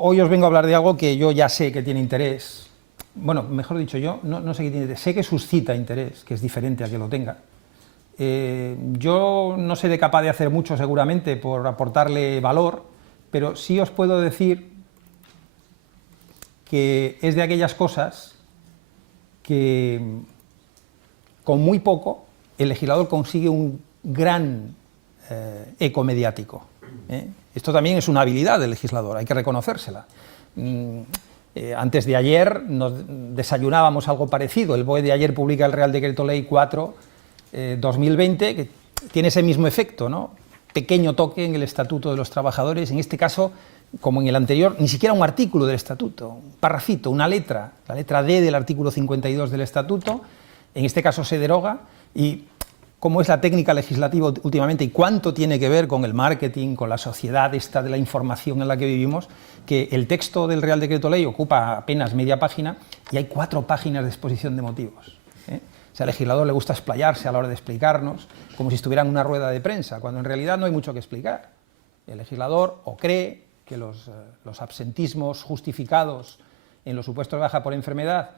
Hoy os vengo a hablar de algo que yo ya sé que tiene interés. Bueno, mejor dicho, yo no sé que tiene interés, sé que suscita interés, que es diferente a que lo tenga. Yo no seré capaz de hacer mucho seguramente por aportarle valor, pero sí os puedo decir que es de aquellas cosas que con muy poco el legislador consigue un gran eco mediático. Esto también es una habilidad del legislador, hay que reconocérsela. Antes de ayer nos desayunábamos algo parecido. El BOE de ayer publica el Real Decreto Ley 4/2020, que tiene ese mismo efecto, ¿no? Pequeño toque en el Estatuto de los Trabajadores, en este caso, como en el anterior, ni siquiera un artículo del Estatuto, un parrafito, una letra, la letra D del artículo 52 del Estatuto, en este caso se deroga. Y cómo es la técnica legislativa últimamente y cuánto tiene que ver con el marketing, con la sociedad esta de la información en la que vivimos, que el texto del Real Decreto Ley ocupa apenas media página y hay 4 páginas de exposición de motivos. O sea, al legislador le gusta explayarse a la hora de explicarnos, como si estuviera en una rueda de prensa, cuando en realidad no hay mucho que explicar. El legislador o cree que los absentismos justificados en los supuestos de baja por enfermedad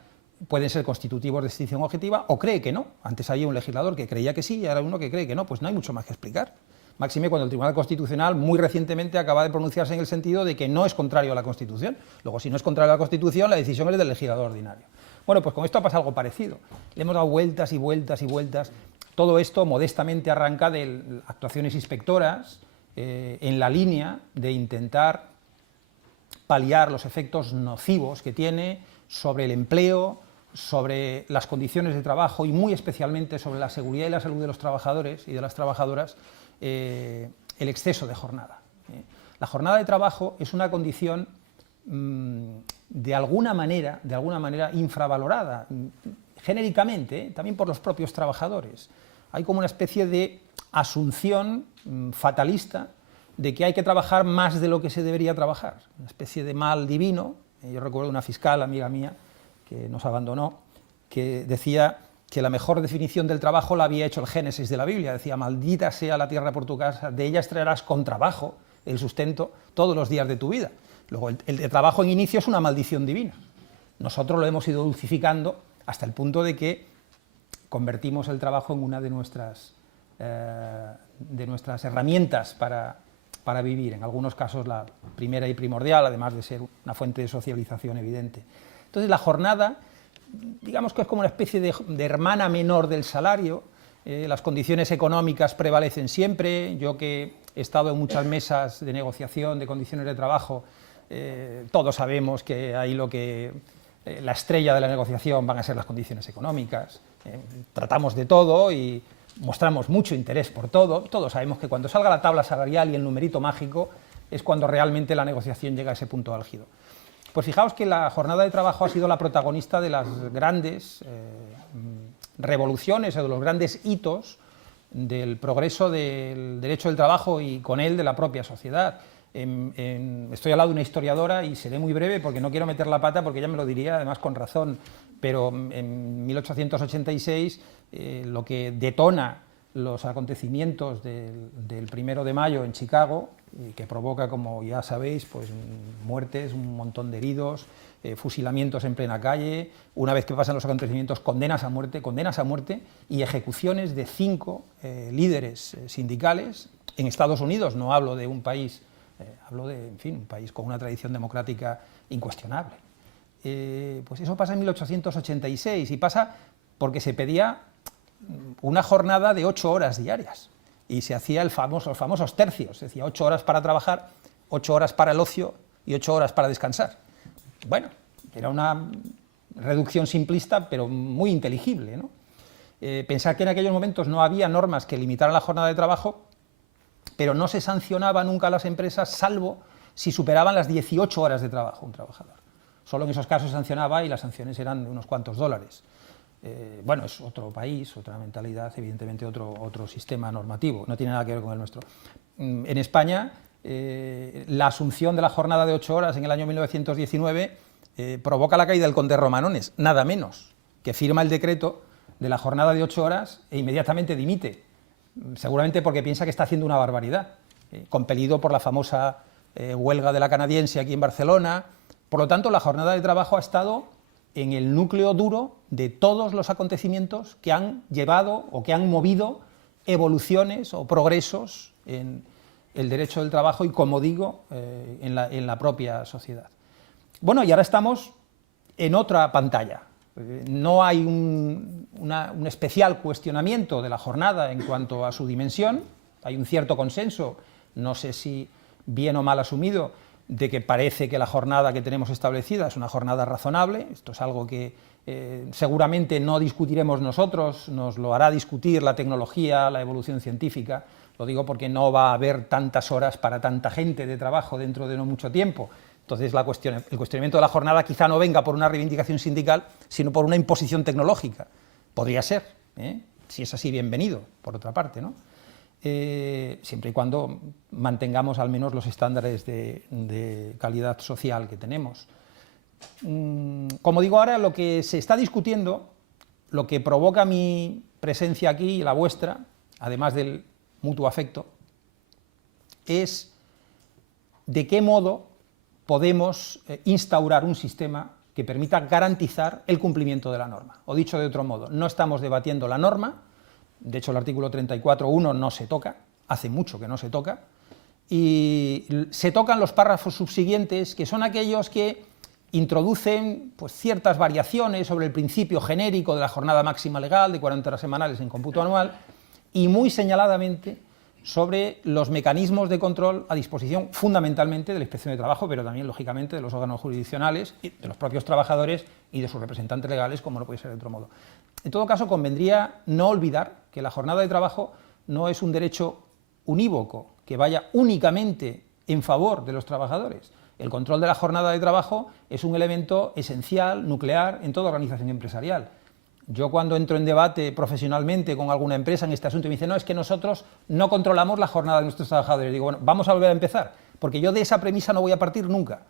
pueden ser constitutivos de extinción objetiva, o cree que no. Antes había un legislador que creía que sí y ahora uno que cree que no. Pues no hay mucho más que explicar. Máxime cuando el Tribunal Constitucional muy recientemente acaba de pronunciarse en el sentido de que no es contrario a la Constitución. Luego, si no es contrario a la Constitución, la decisión es del legislador ordinario. Bueno, pues con esto pasa algo parecido. Le hemos dado vueltas y vueltas y vueltas. Todo esto modestamente arranca de actuaciones inspectoras en la línea de intentar paliar los efectos nocivos que tiene sobre el empleo, sobre las condiciones de trabajo y muy especialmente sobre la seguridad y la salud de los trabajadores y de las trabajadoras, el exceso de jornada. La jornada de trabajo es una condición de alguna manera infravalorada, genéricamente, también por los propios trabajadores. Hay como una especie de asunción fatalista de que hay que trabajar más de lo que se debería trabajar, una especie de mal divino. Yo recuerdo una fiscal, amiga mía, que nos abandonó, que decía que la mejor definición del trabajo la había hecho el Génesis de la Biblia. Decía: maldita sea la tierra por tu casa, de ella extraerás con trabajo el sustento todos los días de tu vida. Luego, el trabajo en inicio es una maldición divina. Nosotros lo hemos ido dulcificando hasta el punto de que convertimos el trabajo en una de nuestras herramientas para vivir, en algunos casos la primera y primordial, además de ser una fuente de socialización evidente. Entonces la jornada, digamos que es como una especie de hermana menor del salario. Las condiciones económicas prevalecen siempre. Yo que he estado en muchas mesas de negociación de condiciones de trabajo, todos sabemos que ahí la estrella de la negociación van a ser las condiciones económicas. Tratamos de todo y mostramos mucho interés por todo. Todos sabemos que cuando salga la tabla salarial y el numerito mágico es cuando realmente la negociación llega a ese punto álgido. Pues fijaos que la jornada de trabajo ha sido la protagonista de las grandes revoluciones o de los grandes hitos del progreso del derecho del trabajo y con él de la propia sociedad. Estoy al lado de una historiadora y seré muy breve porque no quiero meter la pata, porque ella me lo diría además con razón, pero en 1886 lo que detona los acontecimientos del 1 de mayo en Chicago, que provoca, como ya sabéis, pues muertes, un montón de heridos, fusilamientos en plena calle, una vez que pasan los acontecimientos, condenas a muerte y ejecuciones de 5 líderes sindicales en Estados Unidos. No hablo de un país, hablo de, en fin, un país con una tradición democrática incuestionable. Pues eso pasa en 1886 y pasa porque se pedía una jornada de 8 horas diarias y se hacía los famosos tercios, se decía 8 horas para trabajar, 8 horas para el ocio y 8 horas para descansar. Bueno, era una reducción simplista pero muy inteligible, ¿no? Pensar que en aquellos momentos no había normas que limitaran la jornada de trabajo, pero no se sancionaba nunca a las empresas salvo si superaban las 18 horas de trabajo un trabajador. Solo en esos casos se sancionaba y las sanciones eran de unos cuantos dólares. Bueno, es otro país, otra mentalidad, evidentemente otro sistema normativo, no tiene nada que ver con el nuestro. En España, la asunción de la jornada de 8 horas en el año 1919 provoca la caída del conde Romanones, nada menos, que firma el decreto de la jornada de 8 horas e inmediatamente dimite, seguramente porque piensa que está haciendo una barbaridad, compelido por la famosa huelga de la canadiense aquí en Barcelona. Por lo tanto, la jornada de trabajo ha estado en el núcleo duro de todos los acontecimientos que han llevado o que han movido evoluciones o progresos en el derecho del trabajo y, como digo, en la propia sociedad. Bueno, y ahora estamos en otra pantalla. No hay un especial cuestionamiento de la jornada en cuanto a su dimensión, hay un cierto consenso, no sé si bien o mal asumido, de que parece que la jornada que tenemos establecida es una jornada razonable. Esto es algo que seguramente no discutiremos nosotros, nos lo hará discutir la tecnología, la evolución científica. Lo digo porque no va a haber tantas horas para tanta gente de trabajo dentro de no mucho tiempo. Entonces el cuestionamiento de la jornada quizá no venga por una reivindicación sindical, sino por una imposición tecnológica. Podría ser, si es así, bienvenido, por otra parte, ¿no? Siempre y cuando mantengamos al menos los estándares de calidad social que tenemos. Como digo ahora, lo que se está discutiendo, lo que provoca mi presencia aquí y la vuestra, además del mutuo afecto, es de qué modo podemos instaurar un sistema que permita garantizar el cumplimiento de la norma. O dicho de otro modo, no estamos debatiendo la norma, de hecho el artículo 34.1 no se toca, hace mucho que no se toca, y se tocan los párrafos subsiguientes, que son aquellos que introducen pues, ciertas variaciones sobre el principio genérico de la jornada máxima legal de 40 horas semanales en cómputo anual, y muy señaladamente sobre los mecanismos de control a disposición fundamentalmente de la Inspección de Trabajo, pero también, lógicamente, de los órganos jurisdiccionales, y de los propios trabajadores y de sus representantes legales, como no puede ser de otro modo. En todo caso, convendría no olvidar que la jornada de trabajo no es un derecho unívoco, que vaya únicamente en favor de los trabajadores. El control de la jornada de trabajo es un elemento esencial, nuclear, en toda organización empresarial. Yo cuando entro en debate profesionalmente con alguna empresa en este asunto y me dicen, no, es que nosotros no controlamos la jornada de nuestros trabajadores, digo, bueno, vamos a volver a empezar, porque yo de esa premisa no voy a partir nunca.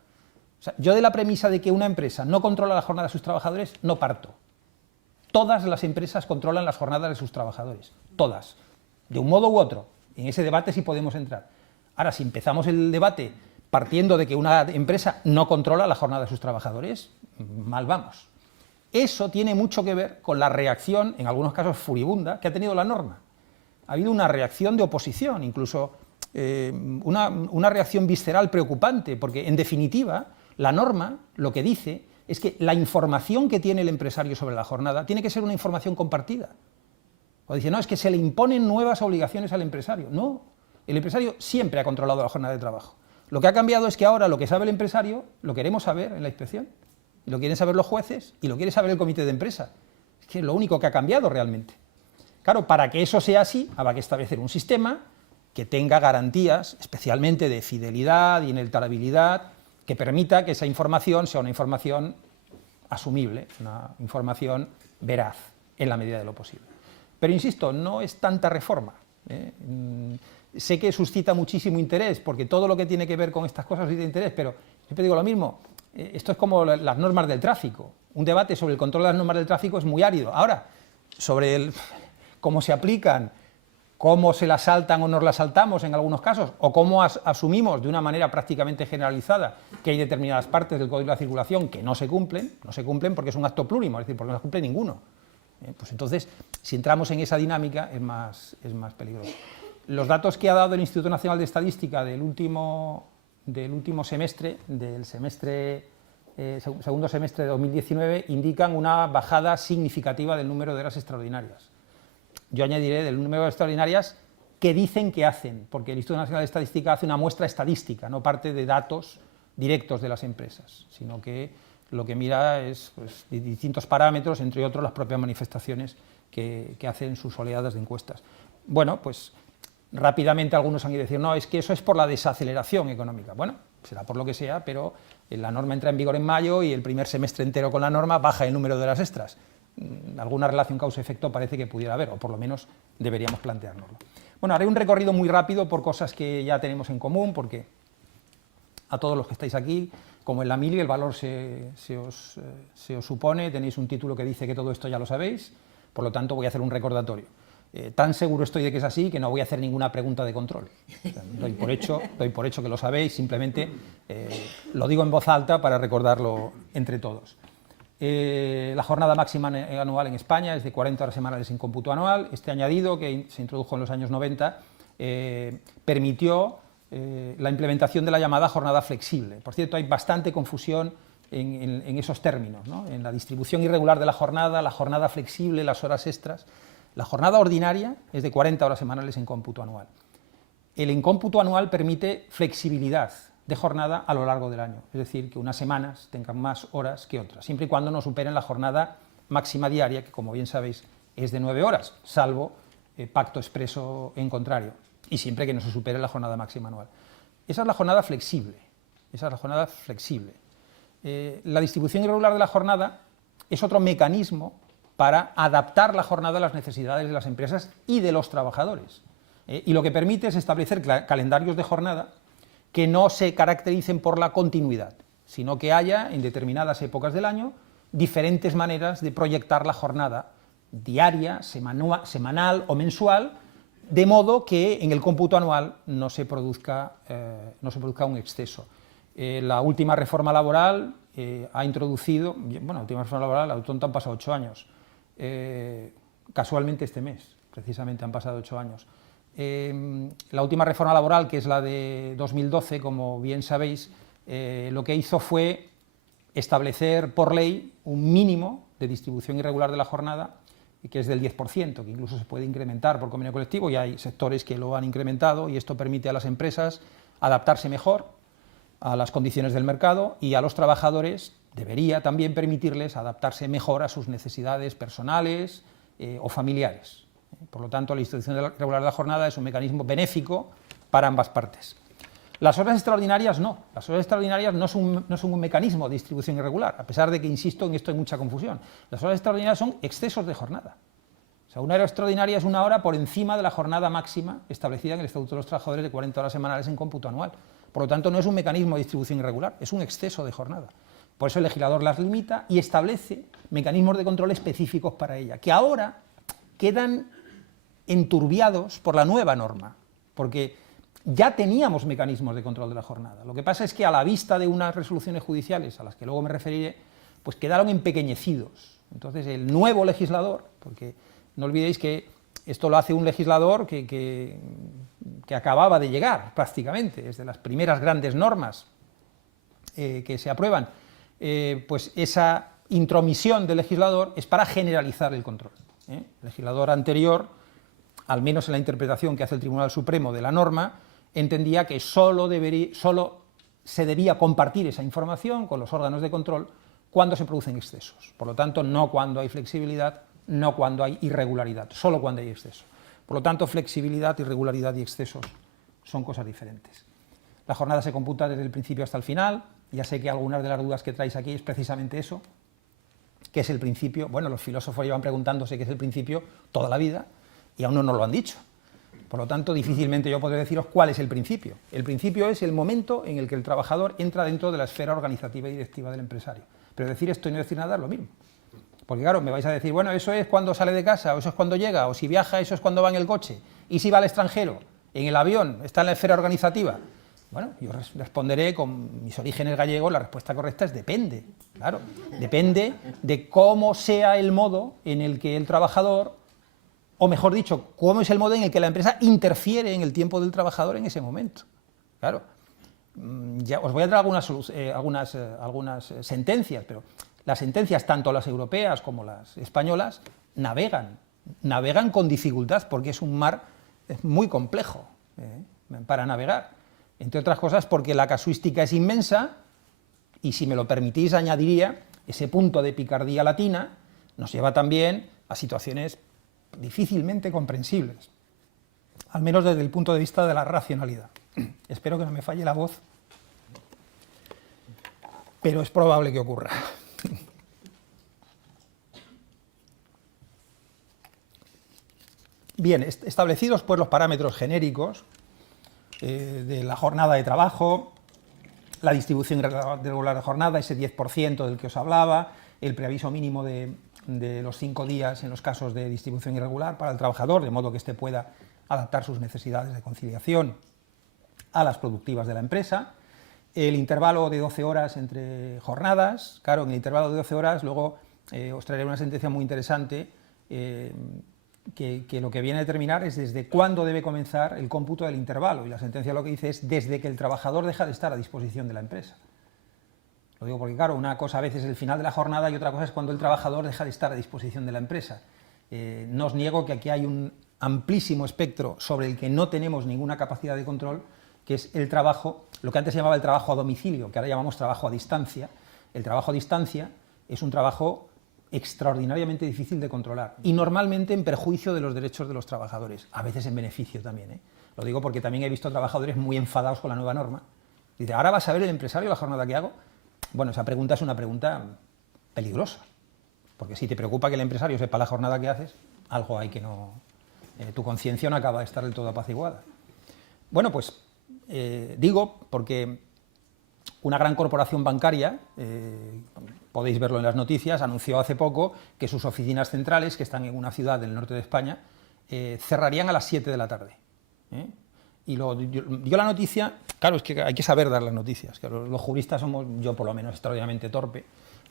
O sea, yo de la premisa de que una empresa no controla la jornada de sus trabajadores no parto. Todas las empresas controlan las jornadas de sus trabajadores, todas, de un modo u otro. En ese debate sí podemos entrar. Ahora, si empezamos el debate partiendo de que una empresa no controla la jornada de sus trabajadores, mal vamos. Eso tiene mucho que ver con la reacción, en algunos casos furibunda, que ha tenido la norma. Ha habido una reacción de oposición, incluso una reacción visceral preocupante, porque en definitiva la norma lo que dice es que la información que tiene el empresario sobre la jornada tiene que ser una información compartida. O dice, no, es que se le imponen nuevas obligaciones al empresario. No, el empresario siempre ha controlado la jornada de trabajo. Lo que ha cambiado es que ahora lo que sabe el empresario lo queremos saber en la inspección. Lo quieren saber los jueces y lo quiere saber el comité de empresa. Es que es lo único que ha cambiado realmente. Claro, para que eso sea así, habrá que establecer un sistema que tenga garantías, especialmente de fidelidad y inalterabilidad, que permita que esa información sea una información asumible, una información veraz, en la medida de lo posible. Pero insisto, no es tanta reforma. Sé que suscita muchísimo interés, porque todo lo que tiene que ver con estas cosas suscita interés, pero siempre digo lo mismo. Esto es como las normas del tráfico. Un debate sobre el control de las normas del tráfico es muy árido. Ahora, sobre cómo se aplican, cómo se las saltan o no las saltamos en algunos casos, o cómo asumimos de una manera prácticamente generalizada que hay determinadas partes del Código de la Circulación que no se cumplen porque es un acto plurimo, es decir, porque no se cumple ninguno. Pues entonces, si entramos en esa dinámica, es más peligroso. Los datos que ha dado el Instituto Nacional de Estadística del último semestre, segundo semestre de 2019, indican una bajada significativa del número de horas extraordinarias. Yo añadiré del número de horas extraordinarias que dicen que hacen, porque el Instituto Nacional de Estadística hace una muestra estadística, no parte de datos directos de las empresas, sino que lo que mira es pues, distintos parámetros, entre otros las propias manifestaciones que hacen sus oleadas de encuestas. Bueno, pues rápidamente algunos han ido a decir, no, es que eso es por la desaceleración económica. Bueno, será por lo que sea, pero la norma entra en vigor en mayo y el primer semestre entero con la norma baja el número de horas extras. Alguna relación causa-efecto parece que pudiera haber, o por lo menos deberíamos planteárnoslo. Bueno, haré un recorrido muy rápido por cosas que ya tenemos en común, porque a todos los que estáis aquí, como en la mili, el valor se os supone, tenéis un título que dice que todo esto ya lo sabéis, por lo tanto voy a hacer un recordatorio. Tan seguro estoy de que es así que no voy a hacer ninguna pregunta de control. Doy por hecho que lo sabéis, simplemente lo digo en voz alta para recordarlo entre todos. La jornada máxima anual en España es de 40 horas semanales en cómputo anual. Este añadido, que se introdujo en los años 90, permitió la implementación de la llamada jornada flexible. Por cierto, hay bastante confusión en esos términos, ¿no? En la distribución irregular de la jornada flexible, las horas extras. La jornada ordinaria es de 40 horas semanales en cómputo anual. El en cómputo anual permite flexibilidad de jornada a lo largo del año, es decir, que unas semanas tengan más horas que otras, siempre y cuando no superen la jornada máxima diaria, que como bien sabéis es de 9 horas, salvo pacto expreso en contrario, y siempre que no se supere la jornada máxima anual. Esa es la jornada flexible. La distribución irregular de la jornada es otro mecanismo para adaptar la jornada a las necesidades de las empresas y de los trabajadores. Y lo que permite es establecer calendarios de jornada que no se caractericen por la continuidad, sino que haya en determinadas épocas del año diferentes maneras de proyectar la jornada diaria, semanal o mensual, de modo que en el cómputo anual no se produzca un exceso. La última reforma laboral ha introducido, bueno, la última reforma laboral, han pasado 8 años, casualmente este mes, precisamente han pasado 8 años. La última reforma laboral, que es la de 2012, como bien sabéis, lo que hizo fue establecer por ley un mínimo de distribución irregular de la jornada, que es del 10%, que incluso se puede incrementar por convenio colectivo, y hay sectores que lo han incrementado, y esto permite a las empresas adaptarse mejor a las condiciones del mercado, y a los trabajadores debería también permitirles adaptarse mejor a sus necesidades personales o familiares. Por lo tanto, la distribución irregular de la jornada es un mecanismo benéfico para ambas partes. Las horas extraordinarias no. Las horas extraordinarias no son un mecanismo de distribución irregular, a pesar de que, insisto, en esto hay mucha confusión. Las horas extraordinarias son excesos de jornada. O sea, una hora extraordinaria es una hora por encima de la jornada máxima establecida en el Estatuto de los Trabajadores de 40 horas semanales en cómputo anual. Por lo tanto, no es un mecanismo de distribución irregular, es un exceso de jornada. Por eso el legislador las limita y establece mecanismos de control específicos para ella, que ahora quedan enturbiados por la nueva norma, porque ya teníamos mecanismos de control de la jornada. Lo que pasa es que a la vista de unas resoluciones judiciales, a las que luego me referiré, pues quedaron empequeñecidos. Entonces el nuevo legislador, porque no olvidéis que esto lo hace un legislador que acababa de llegar prácticamente, desde las primeras grandes normas que se aprueban, pues esa intromisión del legislador es para generalizar el control. El legislador anterior, al menos en la interpretación que hace el Tribunal Supremo de la norma, entendía que solo se debía compartir esa información con los órganos de control cuando se producen excesos. Por lo tanto, no cuando hay flexibilidad, no cuando hay irregularidad, solo cuando hay exceso. Por lo tanto, flexibilidad, irregularidad y excesos son cosas diferentes. La jornada se computa desde el principio hasta el final. Ya sé que algunas de las dudas que traéis aquí es precisamente eso. ¿Qué es el principio? Bueno, los filósofos llevan preguntándose qué es el principio toda la vida y aún no nos lo han dicho. Por lo tanto, difícilmente yo podré deciros cuál es el principio. El principio es el momento en el que el trabajador entra dentro de la esfera organizativa y directiva del empresario. Pero decir esto y no decir nada es lo mismo. Porque claro, me vais a decir, bueno, eso es cuando sale de casa, o eso es cuando llega, o si viaja, eso es cuando va en el coche, y si va al extranjero, en el avión, está en la esfera organizativa. Bueno, yo responderé con mis orígenes gallegos, la respuesta correcta es depende. Claro, depende de cómo sea el modo en el que el trabajador, o mejor dicho, cómo es el modo en el que la empresa interfiere en el tiempo del trabajador en ese momento. Claro, ya os voy a dar algunas sentencias, pero las sentencias, tanto las europeas como las españolas, navegan con dificultad, porque es un mar muy complejo para navegar. Entre otras cosas porque la casuística es inmensa, y si me lo permitís añadiría, ese punto de picardía latina nos lleva también a situaciones difícilmente comprensibles, al menos desde el punto de vista de la racionalidad. Espero que no me falle la voz, pero es probable que ocurra. Bien, establecidos pues los parámetros genéricos de la jornada de trabajo, la distribución regular de jornada, ese 10% del que os hablaba, el preaviso mínimo de de los 5 días en los casos de distribución irregular para el trabajador, de modo que éste pueda adaptar sus necesidades de conciliación a las productivas de la empresa. El intervalo de 12 horas entre jornadas, claro, en el intervalo de 12 horas luego os traeré una sentencia muy interesante que lo que viene a determinar es desde cuándo debe comenzar el cómputo del intervalo, y la sentencia lo que dice es desde que el trabajador deja de estar a disposición de la empresa. Lo digo porque, claro, una cosa a veces es el final de la jornada y otra cosa es cuando el trabajador deja de estar a disposición de la empresa. No os niego que aquí hay un amplísimo espectro sobre el que no tenemos ninguna capacidad de control, que es el trabajo, lo que antes se llamaba el trabajo a domicilio, que ahora llamamos trabajo a distancia. El trabajo a distancia es un trabajo extraordinariamente difícil de controlar y normalmente en perjuicio de los derechos de los trabajadores, a veces en beneficio también. Lo digo porque también he visto trabajadores muy enfadados con la nueva norma. Dice, ¿ahora va a saber el empresario la jornada que hago? Bueno, esa pregunta es una pregunta peligrosa, porque si te preocupa que el empresario sepa la jornada que haces, algo hay que no... tu conciencia no acaba de estar del todo apaciguada. Bueno, pues digo porque una gran corporación bancaria, podéis verlo en las noticias, anunció hace poco que sus oficinas centrales, que están en una ciudad del norte de España, cerrarían a las 7 de la tarde. Y dio la noticia, claro, es que hay que saber dar las noticias, claro, los juristas somos, yo por lo menos, extraordinariamente torpe,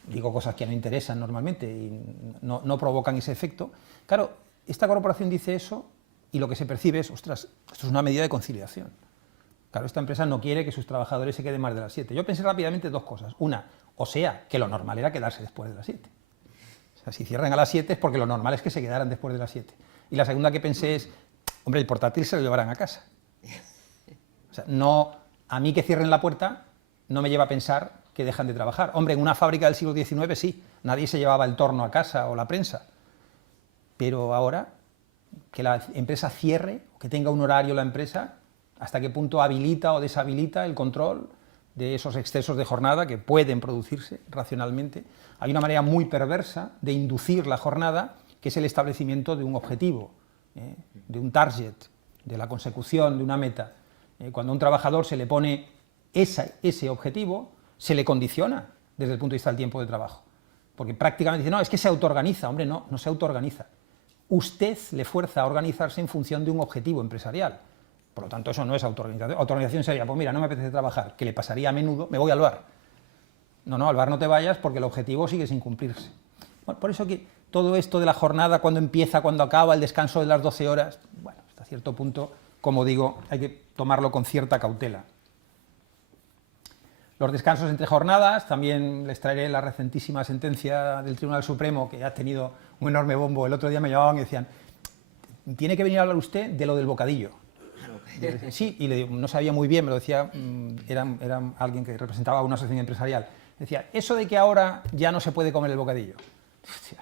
digo cosas que no interesan normalmente y no provocan ese efecto. Claro, esta corporación dice eso y lo que se percibe es, ostras, esto es una medida de conciliación. Claro, esta empresa no quiere que sus trabajadores se queden más de las 7. Yo pensé rápidamente dos cosas. Una, o sea, que lo normal era quedarse después de las 7. O sea, si cierran a las 7 es porque lo normal es que se quedaran después de las 7. Y la segunda que pensé es, hombre, el portátil se lo llevarán a casa. O sea, no, a mí que cierren la puerta no me lleva a pensar que dejan de trabajar. Hombre, en una fábrica del siglo XIX sí, nadie se llevaba el torno a casa o la prensa. Pero ahora, que la empresa cierre, que tenga un horario la empresa, hasta qué punto habilita o deshabilita el control de esos excesos de jornada que pueden producirse racionalmente. Hay una manera muy perversa de inducir la jornada, que es el establecimiento de un objetivo, de un target, de la consecución de una meta. Cuando a un trabajador se le pone ese objetivo, se le condiciona desde el punto de vista del tiempo de trabajo. Porque prácticamente dice, no, es que se autoorganiza. Hombre, no se autoorganiza. Usted le fuerza a organizarse en función de un objetivo empresarial. Por lo tanto, eso no es autoorganización. Autoorganización sería, pues mira, no me apetece trabajar, que le pasaría a menudo, me voy al bar. No, al bar no te vayas porque el objetivo sigue sin cumplirse. Bueno, por eso que todo esto de la jornada, cuando empieza, cuando acaba, el descanso de las 12 horas, bueno, hasta cierto punto, como digo, hay que tomarlo con cierta cautela. Los descansos entre jornadas, también les traeré la recentísima sentencia del Tribunal Supremo, que ha tenido un enorme bombo. El otro día me llamaban y decían, tiene que venir a hablar usted de lo del bocadillo. Sí, y no sabía muy bien, me lo decía, era alguien que representaba una asociación empresarial. Decía, eso de que ahora ya no se puede comer el bocadillo. Hostia,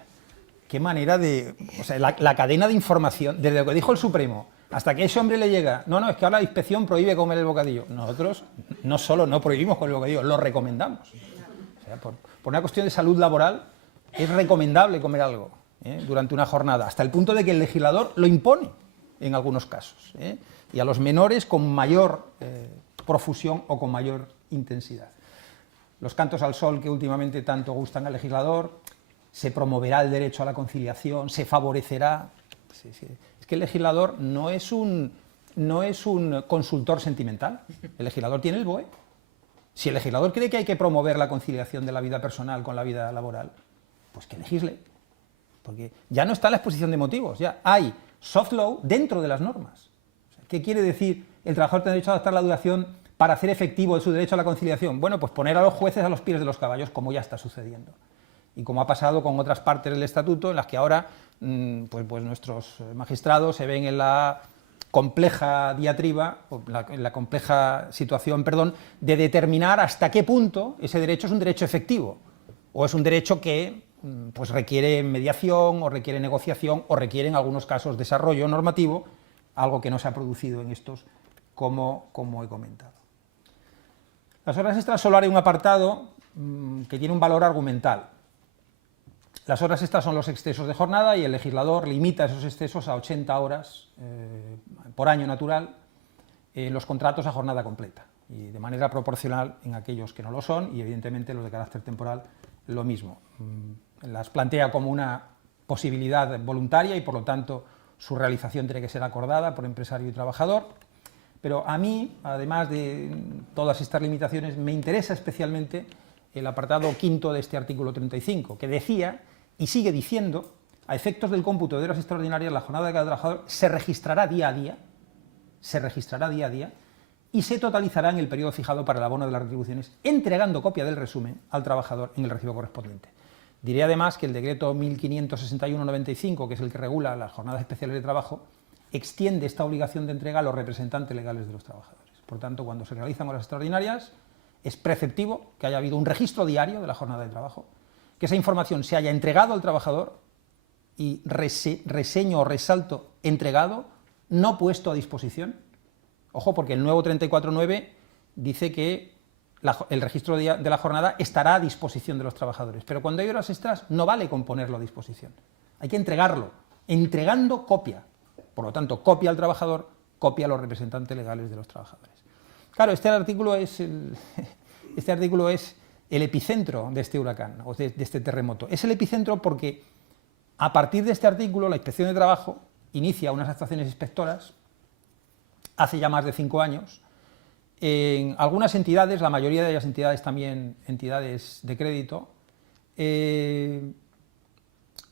qué manera de... O sea, la cadena de información, desde lo que dijo el Supremo hasta que a ese hombre le llega, no, es que ahora la inspección prohíbe comer el bocadillo. Nosotros no solo no prohibimos comer el bocadillo, lo recomendamos. O sea, por una cuestión de salud laboral es recomendable comer algo durante una jornada, hasta el punto de que el legislador lo impone en algunos casos, y a los menores con mayor profusión o con mayor intensidad. Los cantos al sol que últimamente tanto gustan al legislador, se promoverá el derecho a la conciliación, se favorecerá. Sí. Es que el legislador no es un consultor sentimental, el legislador tiene el BOE. Si el legislador cree que hay que promover la conciliación de la vida personal con la vida laboral, pues que legisle, porque ya no está la exposición de motivos, ya hay soft law dentro de las normas. ¿Qué quiere decir el trabajador tiene derecho a adaptar la duración para hacer efectivo su derecho a la conciliación? Bueno, pues poner a los jueces a los pies de los caballos, como ya está sucediendo. Y como ha pasado con otras partes del estatuto, en las que ahora pues nuestros magistrados se ven en la compleja diatriba, en la compleja situación, de determinar hasta qué punto ese derecho es un derecho efectivo, o es un derecho que pues requiere mediación, o requiere negociación, o requiere en algunos casos desarrollo normativo, algo que no se ha producido en estos, como he comentado. Las horas extras solo haré un apartado que tiene un valor argumental. Las horas extras son los excesos de jornada y el legislador limita esos excesos a 80 horas por año natural en los contratos a jornada completa y de manera proporcional en aquellos que no lo son y evidentemente los de carácter temporal lo mismo. las plantea como una posibilidad voluntaria y por lo tanto su realización tiene que ser acordada por empresario y trabajador. Pero a mí, además de todas estas limitaciones, me interesa especialmente el apartado quinto de este artículo 35, que decía, y sigue diciendo, a efectos del cómputo de horas extraordinarias, la jornada de cada trabajador se registrará día a día, y se totalizará en el periodo fijado para el abono de las retribuciones, entregando copia del resumen al trabajador en el recibo correspondiente. Diré además que el decreto 1561/95, que es el que regula las jornadas especiales de trabajo, extiende esta obligación de entrega a los representantes legales de los trabajadores. Por tanto, cuando se realizan horas extraordinarias, es preceptivo que haya habido un registro diario de la jornada de trabajo, que esa información se haya entregado al trabajador y reseño o resalto entregado, no puesto a disposición. Ojo, porque el nuevo 34.9 dice que el registro de la jornada estará a disposición de los trabajadores, pero cuando hay horas extras no vale con ponerlo a disposición, hay que entregarlo, entregando copia. Por lo tanto, copia al trabajador, copia a los representantes legales de los trabajadores. Claro, este artículo es el epicentro de este huracán, o de este terremoto. Es el epicentro porque a partir de este artículo la Inspección de Trabajo inicia unas actuaciones inspectoras hace ya más de 5 años en algunas entidades, la mayoría de ellas entidades también entidades de crédito,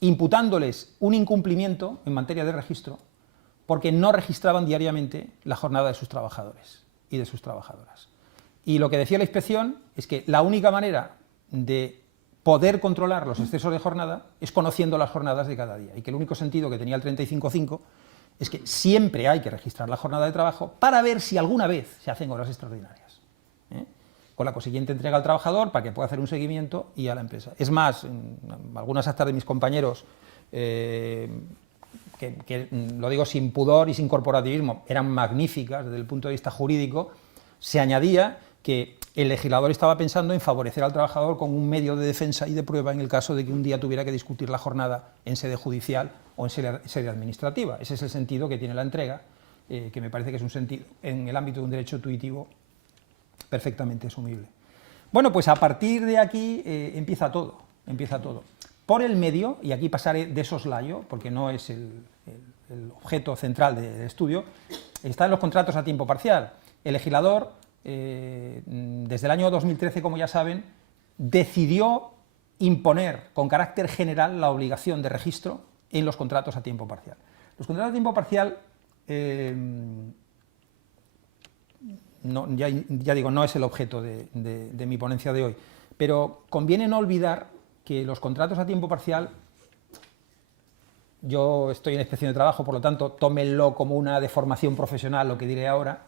imputándoles un incumplimiento en materia de registro porque no registraban diariamente la jornada de sus trabajadores y de sus trabajadoras. Y lo que decía la inspección es que la única manera de poder controlar los excesos de jornada es conociendo las jornadas de cada día, y que el único sentido que tenía el 35.5 es que siempre hay que registrar la jornada de trabajo para ver si alguna vez se hacen horas extraordinarias, con la consiguiente entrega al trabajador para que pueda hacer un seguimiento y a la empresa. Es más, algunas actas de mis compañeros, que lo digo sin pudor y sin corporativismo, eran magníficas desde el punto de vista jurídico, se añadía que el legislador estaba pensando en favorecer al trabajador con un medio de defensa y de prueba en el caso de que un día tuviera que discutir la jornada en sede judicial o en sede administrativa. Ese es el sentido que tiene la entrega, que me parece que es un sentido, en el ámbito de un derecho intuitivo, perfectamente asumible. Bueno, pues a partir de aquí empieza todo. Por el medio, y aquí pasaré de soslayo, porque no es el objeto central del estudio, están los contratos a tiempo parcial. El legislador, desde el año 2013, como ya saben, decidió imponer con carácter general la obligación de registro en los contratos a tiempo parcial. Los contratos a tiempo parcial, ya digo, no es el objeto de mi ponencia de hoy, pero conviene no olvidar que los contratos a tiempo parcial, yo estoy en inspección de trabajo, por lo tanto, tómenlo como una deformación profesional, lo que diré ahora,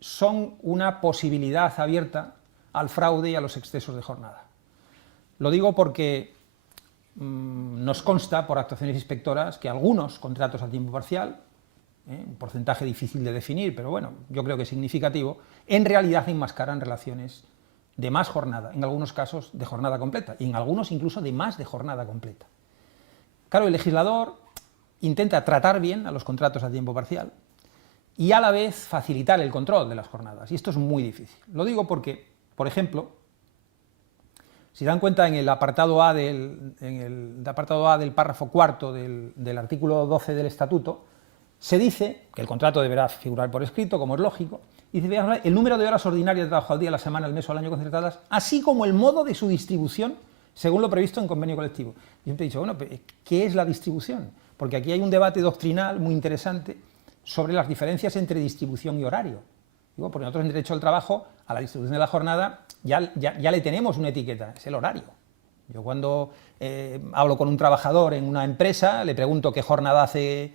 son una posibilidad abierta al fraude y a los excesos de jornada. Lo digo porque nos consta por actuaciones inspectoras que algunos contratos a tiempo parcial, un porcentaje difícil de definir, pero bueno, yo creo que es significativo, en realidad enmascaran relaciones de más jornada, en algunos casos de jornada completa, y en algunos incluso de más de jornada completa. Claro, el legislador intenta tratar bien a los contratos a tiempo parcial y a la vez facilitar el control de las jornadas, y esto es muy difícil. Lo digo porque, por ejemplo, si dan cuenta en el apartado A del párrafo cuarto del artículo 12 del Estatuto, se dice que el contrato deberá figurar por escrito, como es lógico, y dice el número de horas ordinarias de trabajo al día, a la semana, al mes o al año concertadas, así como el modo de su distribución, según lo previsto en convenio colectivo. Y siempre he dicho, bueno, ¿qué es la distribución? Porque aquí hay un debate doctrinal muy interesante sobre las diferencias entre distribución y horario. Digo, porque nosotros en Derecho al Trabajo, a la distribución de la jornada, ya le tenemos una etiqueta, es el horario. Yo cuando hablo con un trabajador en una empresa, le pregunto qué jornada hace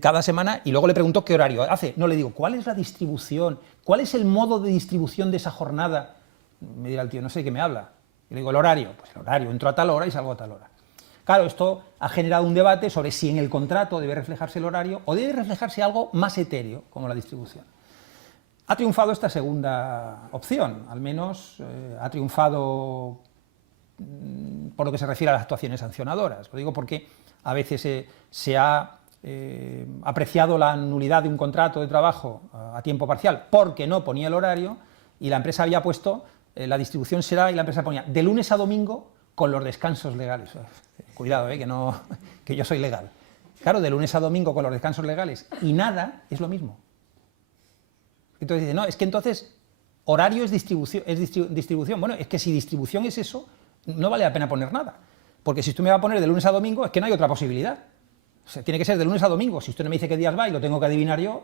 cada semana y luego le pregunto qué horario hace. No le digo, ¿cuál es la distribución? ¿Cuál es el modo de distribución de esa jornada? Me dirá el tío, no sé de qué me habla. Y le digo, el horario. Pues el horario, entro a tal hora y salgo a tal hora. Claro, esto ha generado un debate sobre si en el contrato debe reflejarse el horario o debe reflejarse algo más etéreo, como la distribución. Ha triunfado esta segunda opción, al menos ha triunfado por lo que se refiere a las actuaciones sancionadoras. Lo digo porque a veces se ha apreciado la nulidad de un contrato de trabajo a tiempo parcial porque no ponía el horario y la empresa había puesto, la distribución será, y la empresa ponía de lunes a domingo con los descansos legales. Cuidado, que yo soy legal. Claro, de lunes a domingo con los descansos legales y nada es lo mismo. Entonces dice, no, es que entonces horario es distribución. Bueno, es que si distribución es eso, no vale la pena poner nada. Porque si usted me va a poner de lunes a domingo, es que no hay otra posibilidad. O sea, tiene que ser de lunes a domingo. Si usted no me dice qué días va y lo tengo que adivinar yo,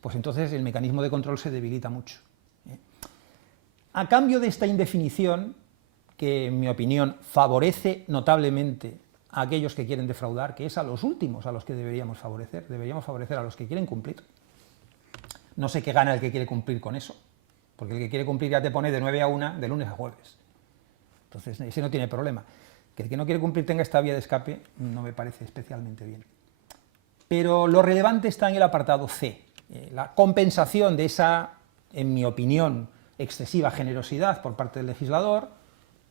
pues entonces el mecanismo de control se debilita mucho. A cambio de esta indefinición, que en mi opinión favorece notablemente a aquellos que quieren defraudar, que es a los últimos a los que deberíamos favorecer a los que quieren cumplir. No sé qué gana el que quiere cumplir con eso, porque el que quiere cumplir ya te pone de 9 a 1, de lunes a jueves. Entonces, ese no tiene problema. Que el que no quiere cumplir tenga esta vía de escape no me parece especialmente bien. Pero lo relevante está en el apartado C, la compensación de esa, en mi opinión, excesiva generosidad por parte del legislador,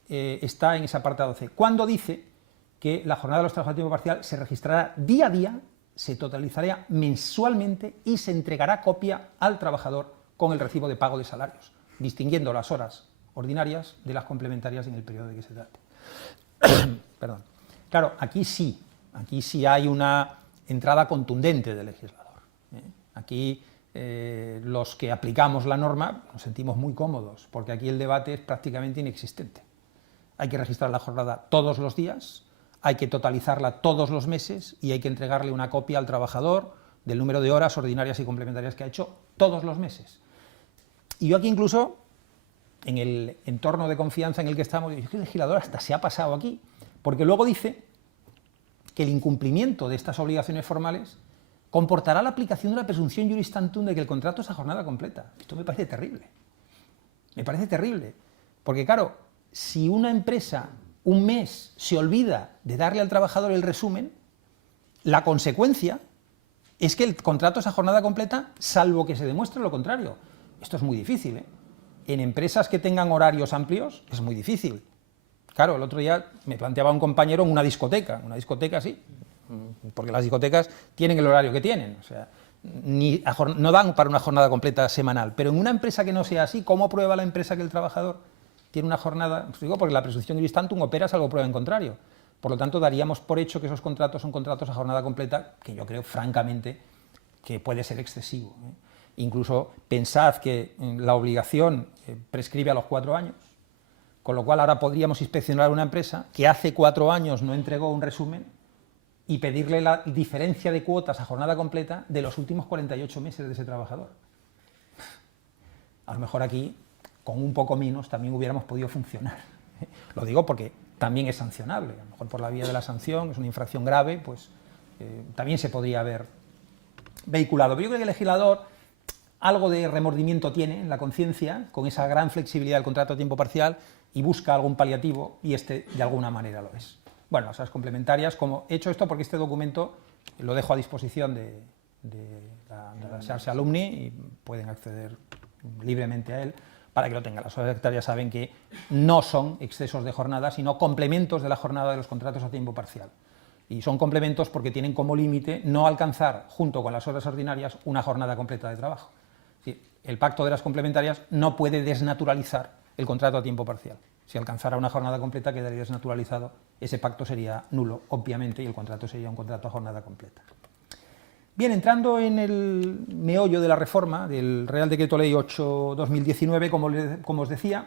está en ese apartado C, cuando dice que la jornada de los trabajadores a tiempo parcial se registrará día a día, se totalizará mensualmente y se entregará copia al trabajador con el recibo de pago de salarios, distinguiendo las horas ordinarias de las complementarias en el periodo de que se trate. Perdón. Claro, aquí sí hay una entrada contundente del legislador. Aquí los que aplicamos la norma nos sentimos muy cómodos, porque aquí el debate es prácticamente inexistente. Hay que registrar la jornada todos los días, hay que totalizarla todos los meses y hay que entregarle una copia al trabajador del número de horas ordinarias y complementarias que ha hecho todos los meses. Y yo aquí incluso, en el entorno de confianza en el que estamos, yo creo que el legislador hasta se ha pasado aquí, porque luego dice que el incumplimiento de estas obligaciones formales comportará la aplicación de la presunción juris tantum de que el contrato es a jornada completa. Esto me parece terrible. Me parece terrible. Porque claro, si una empresa un mes se olvida de darle al trabajador el resumen, la consecuencia es que el contrato es a jornada completa, salvo que se demuestre lo contrario. Esto es muy difícil, ¿eh? En empresas que tengan horarios amplios es muy difícil. Claro, el otro día me planteaba un compañero en una discoteca sí, porque las discotecas tienen el horario que tienen, o sea, no dan para una jornada completa semanal, pero en una empresa que no sea así, ¿cómo prueba la empresa que el trabajador tiene una jornada? Pues digo, porque la presunción juris tantum opera salvo prueba en contrario. Por lo tanto, daríamos por hecho que esos contratos son contratos a jornada completa, que yo creo, francamente, que puede ser excesivo, ¿eh? Incluso pensad que la obligación prescribe a los 4 años, con lo cual ahora podríamos inspeccionar una empresa que hace 4 años no entregó un resumen y pedirle la diferencia de cuotas a jornada completa de los últimos 48 meses de ese trabajador. A lo mejor aquí, con un poco menos, también hubiéramos podido funcionar. Lo digo porque también es sancionable, a lo mejor por la vía de la sanción, es una infracción grave, pues también se podría haber vehiculado. Pero yo creo que el legislador algo de remordimiento tiene en la conciencia, con esa gran flexibilidad del contrato a tiempo parcial, y busca algún paliativo, y este de alguna manera lo es. Bueno, las horas complementarias, como he hecho esto porque este documento lo dejo a disposición de la Xarxa Alumni y pueden acceder libremente a él para que lo tengan. Las horas secretarias saben que no son excesos de jornada, sino complementos de la jornada de los contratos a tiempo parcial. Y son complementos porque tienen como límite no alcanzar, junto con las horas ordinarias, una jornada completa de trabajo. Es decir, el pacto de las complementarias no puede desnaturalizar el contrato a tiempo parcial. Si alcanzara una jornada completa quedaría desnaturalizado, ese pacto sería nulo, obviamente, y el contrato sería un contrato a jornada completa. Bien, entrando en el meollo de la reforma del Real Decreto Ley 8/2019, como os decía,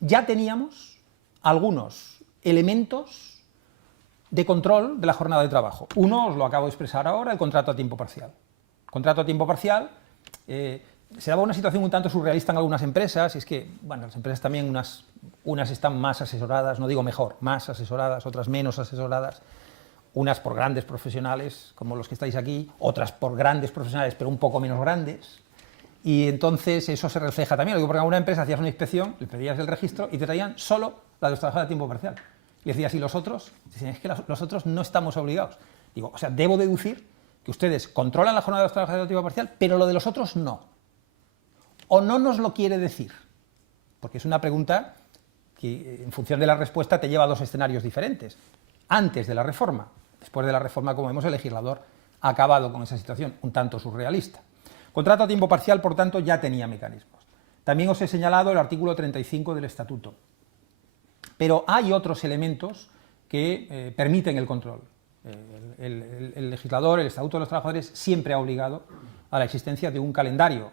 ya teníamos algunos elementos de control de la jornada de trabajo. Uno, os lo acabo de expresar ahora, el contrato a tiempo parcial. Contrato a tiempo parcial, se daba una situación un tanto surrealista en algunas empresas, y es que, bueno, las empresas también, unas están más asesoradas, no digo mejor, más asesoradas, otras menos asesoradas, unas por grandes profesionales, como los que estáis aquí, otras por grandes profesionales, pero un poco menos grandes, y entonces eso se refleja también. Lo digo porque en una empresa hacías una inspección, le pedías el registro y te traían solo la de los trabajadores a tiempo parcial. Y decías, ¿y los otros? Dicen, es que los otros no estamos obligados. Digo, o sea, debo deducir que ustedes controlan la jornada de los trabajadores a tiempo parcial, pero lo de los otros no. O no nos lo quiere decir, porque es una pregunta que en función de la respuesta te lleva a dos escenarios diferentes. Antes de la reforma, después de la reforma, como vemos, el legislador ha acabado con esa situación un tanto surrealista. Contrato a tiempo parcial, por tanto, ya tenía mecanismos. También os he señalado el artículo 35 del Estatuto. Pero hay otros elementos que permiten el control. El legislador, el Estatuto de los Trabajadores, siempre ha obligado a la existencia de un calendario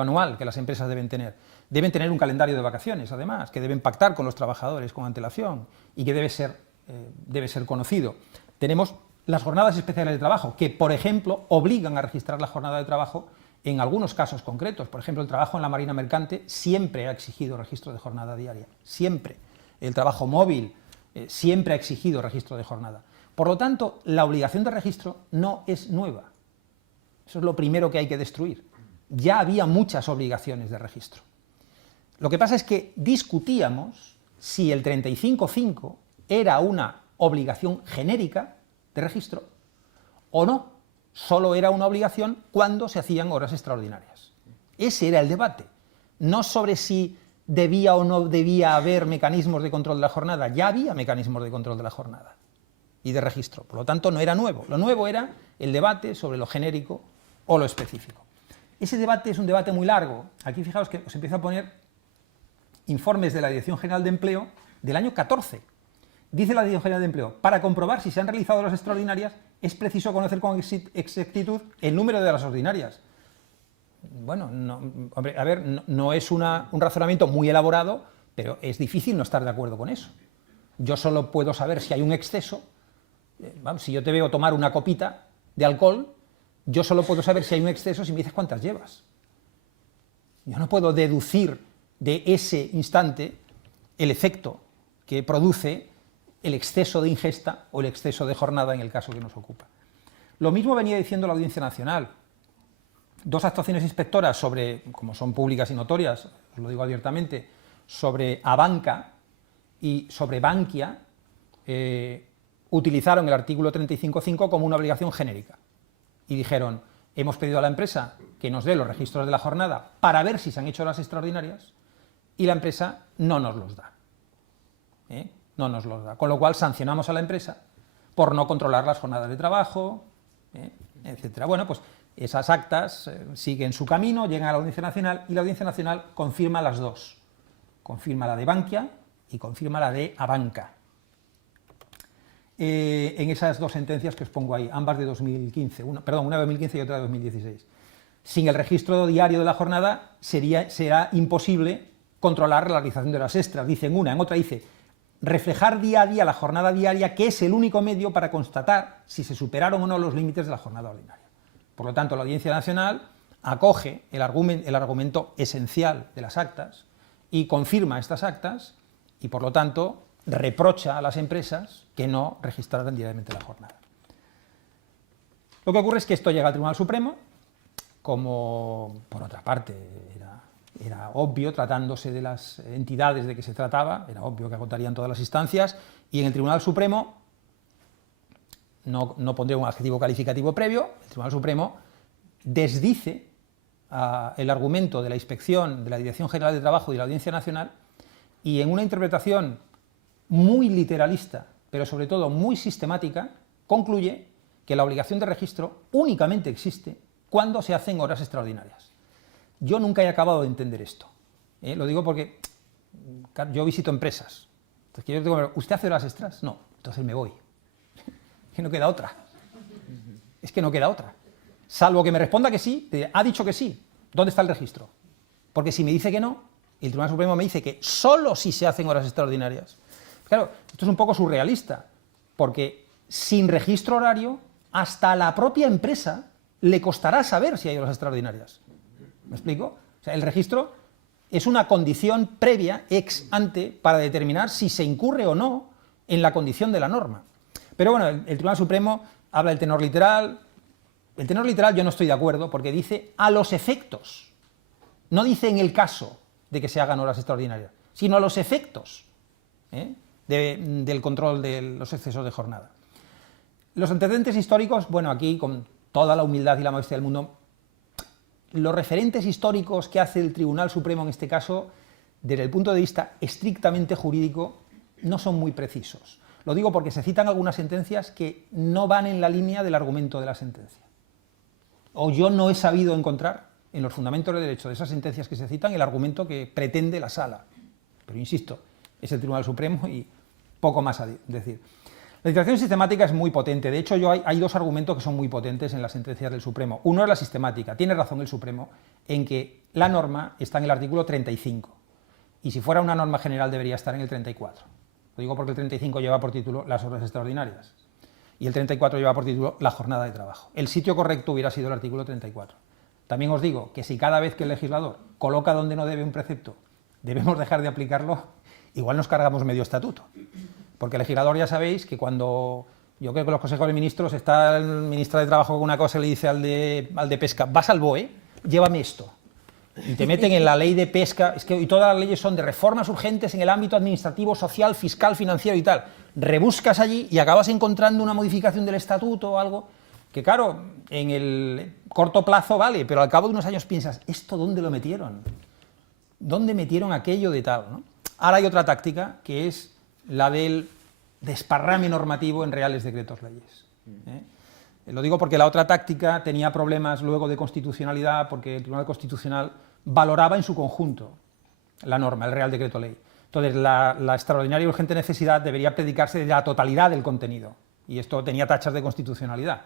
anual que las empresas deben tener. Deben tener un calendario de vacaciones, además, que deben pactar con los trabajadores con antelación y que debe ser conocido. Tenemos las jornadas especiales de trabajo, que, por ejemplo, obligan a registrar la jornada de trabajo en algunos casos concretos. Por ejemplo, el trabajo en la marina mercante siempre ha exigido registro de jornada diaria, siempre. El trabajo móvil siempre ha exigido registro de jornada. Por lo tanto, la obligación de registro no es nueva. Eso es lo primero que hay que destruir. Ya había muchas obligaciones de registro. Lo que pasa es que discutíamos si el 35.5 era una obligación genérica de registro o no, solo era una obligación cuando se hacían horas extraordinarias. Ese era el debate, no sobre si debía o no debía haber mecanismos de control de la jornada. Ya había mecanismos de control de la jornada y de registro, por lo tanto no era nuevo. Lo nuevo era el debate sobre lo genérico o lo específico. Ese debate es un debate muy largo. Aquí fijaos que os empiezo a poner informes de la Dirección General de Empleo del año 14. Dice la Dirección General de Empleo: para comprobar si se han realizado horas extraordinarias es preciso conocer con exactitud el número de horas ordinarias. Bueno, hombre, a ver, no es un razonamiento muy elaborado, pero es difícil no estar de acuerdo con eso. Yo solo puedo saber si hay un exceso. Vamos, si yo te veo tomar una copita de alcohol, yo solo puedo saber si hay un exceso si me dices cuántas llevas. Yo no puedo deducir de ese instante el efecto que produce el exceso de ingesta o el exceso de jornada en el caso que nos ocupa. Lo mismo venía diciendo la Audiencia Nacional. Dos actuaciones inspectoras sobre, como son públicas y notorias, os lo digo abiertamente, sobre Abanca y sobre Bankia, utilizaron el artículo 35.5 como una obligación genérica y dijeron: hemos pedido a la empresa que nos dé los registros de la jornada para ver si se han hecho horas extraordinarias y la empresa no nos los da. No nos los da, con lo cual sancionamos a la empresa por no controlar las jornadas de trabajo, etcétera. Bueno, pues esas actas siguen su camino, llegan a la Audiencia Nacional y la Audiencia Nacional confirma las dos. Confirma la de Bankia y confirma la de Abanca. En esas dos sentencias que os pongo ahí, ambas de 2015, una de 2015 y otra de 2016. Sin el registro diario de la jornada será imposible controlar la realización de horas extras, dice en una. En otra dice: reflejar día a día la jornada diaria, que es el único medio para constatar si se superaron o no los límites de la jornada ordinaria. Por lo tanto, la Audiencia Nacional acoge el argumento esencial de las actas y confirma estas actas y, por lo tanto, reprocha a las empresas que no registraran diariamente la jornada. Lo que ocurre es que esto llega al Tribunal Supremo, como por otra parte era obvio, tratándose de las entidades de que se trataba, era obvio que agotarían todas las instancias, y en el Tribunal Supremo, no pondré un adjetivo calificativo previo, el Tribunal Supremo desdice el argumento de la inspección de la Dirección General de Trabajo y de la Audiencia Nacional, y en una interpretación muy literalista, pero sobre todo muy sistemática, concluye que la obligación de registro únicamente existe cuando se hacen horas extraordinarias. Yo nunca he acabado de entender esto. Lo digo porque yo visito empresas. Entonces, yo digo: ¿usted hace horas extras? No, entonces me voy. Es que no queda otra. Es que no queda otra. Salvo que me responda que sí, ha dicho que sí. ¿Dónde está el registro? Porque si me dice que no, el Tribunal Supremo me dice que solo si se hacen horas extraordinarias. Claro, esto es un poco surrealista, porque sin registro horario, hasta a la propia empresa le costará saber si hay horas extraordinarias. ¿Me explico? O sea, el registro es una condición previa, ex ante, para determinar si se incurre o no en la condición de la norma. Pero bueno, el Tribunal Supremo habla del tenor literal. El tenor literal yo no estoy de acuerdo, porque dice a los efectos. No dice en el caso de que se hagan horas extraordinarias, sino a los efectos del control de los excesos de jornada. Los antecedentes históricos, bueno, aquí con toda la humildad y la modestia del mundo, los referentes históricos que hace el Tribunal Supremo en este caso, desde el punto de vista estrictamente jurídico, no son muy precisos. Lo digo porque se citan algunas sentencias que no van en la línea del argumento de la sentencia. O yo no he sabido encontrar en los fundamentos de derecho de esas sentencias que se citan el argumento que pretende la Sala. Pero insisto, es el Tribunal Supremo y poco más a decir. La legislación sistemática es muy potente. De hecho, hay dos argumentos que son muy potentes en las sentencias del Supremo. Uno es la sistemática. Tiene razón el Supremo en que la norma está en el artículo 35. Y si fuera una norma general debería estar en el 34. Lo digo porque el 35 lleva por título las horas extraordinarias y el 34 lleva por título la jornada de trabajo. El sitio correcto hubiera sido el artículo 34. También os digo que si cada vez que el legislador coloca donde no debe un precepto debemos dejar de aplicarlo, igual nos cargamos medio estatuto. Porque el legislador, ya sabéis que cuando, yo creo que en los consejos de ministros está el ministro de Trabajo con una cosa y le dice al de Pesca, vas al BOE, llévame esto. Y te meten en la ley de pesca, es que y todas las leyes son de reformas urgentes en el ámbito administrativo, social, fiscal, financiero y tal. Rebuscas allí y acabas encontrando una modificación del estatuto o algo que, claro, en el corto plazo vale, pero al cabo de unos años piensas, ¿esto dónde lo metieron? ¿Dónde metieron aquello de tal, ¿no? Ahora hay otra táctica que es la del desparrame normativo en reales decretos leyes. Lo digo porque la otra táctica tenía problemas luego de constitucionalidad porque el Tribunal Constitucional valoraba en su conjunto la norma, el Real Decreto Ley. Entonces, la extraordinaria y urgente necesidad debería predicarse de la totalidad del contenido, y esto tenía tachas de constitucionalidad.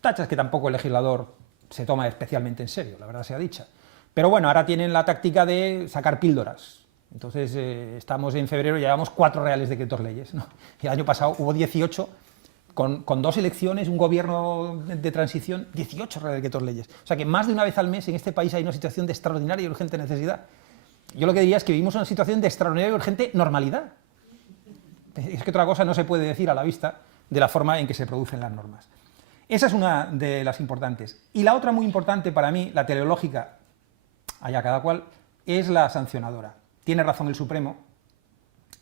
Tachas que tampoco el legislador se toma especialmente en serio, la verdad sea dicha. Pero bueno, ahora tienen la táctica de sacar píldoras. Entonces, estamos en febrero y llevamos 4 reales decretos leyes, ¿no? El año pasado hubo 18, con 2 elecciones, un gobierno de transición, 18 reales decretos leyes. O sea que más de una vez al mes en este país hay una situación de extraordinaria y urgente necesidad. Yo lo que diría es que vivimos una situación de extraordinaria y urgente normalidad. Es que otra cosa no se puede decir a la vista de la forma en que se producen las normas. Esa es una de las importantes. Y la otra muy importante para mí, la teleológica, allá cada cual, es la sancionadora. Tiene razón el Supremo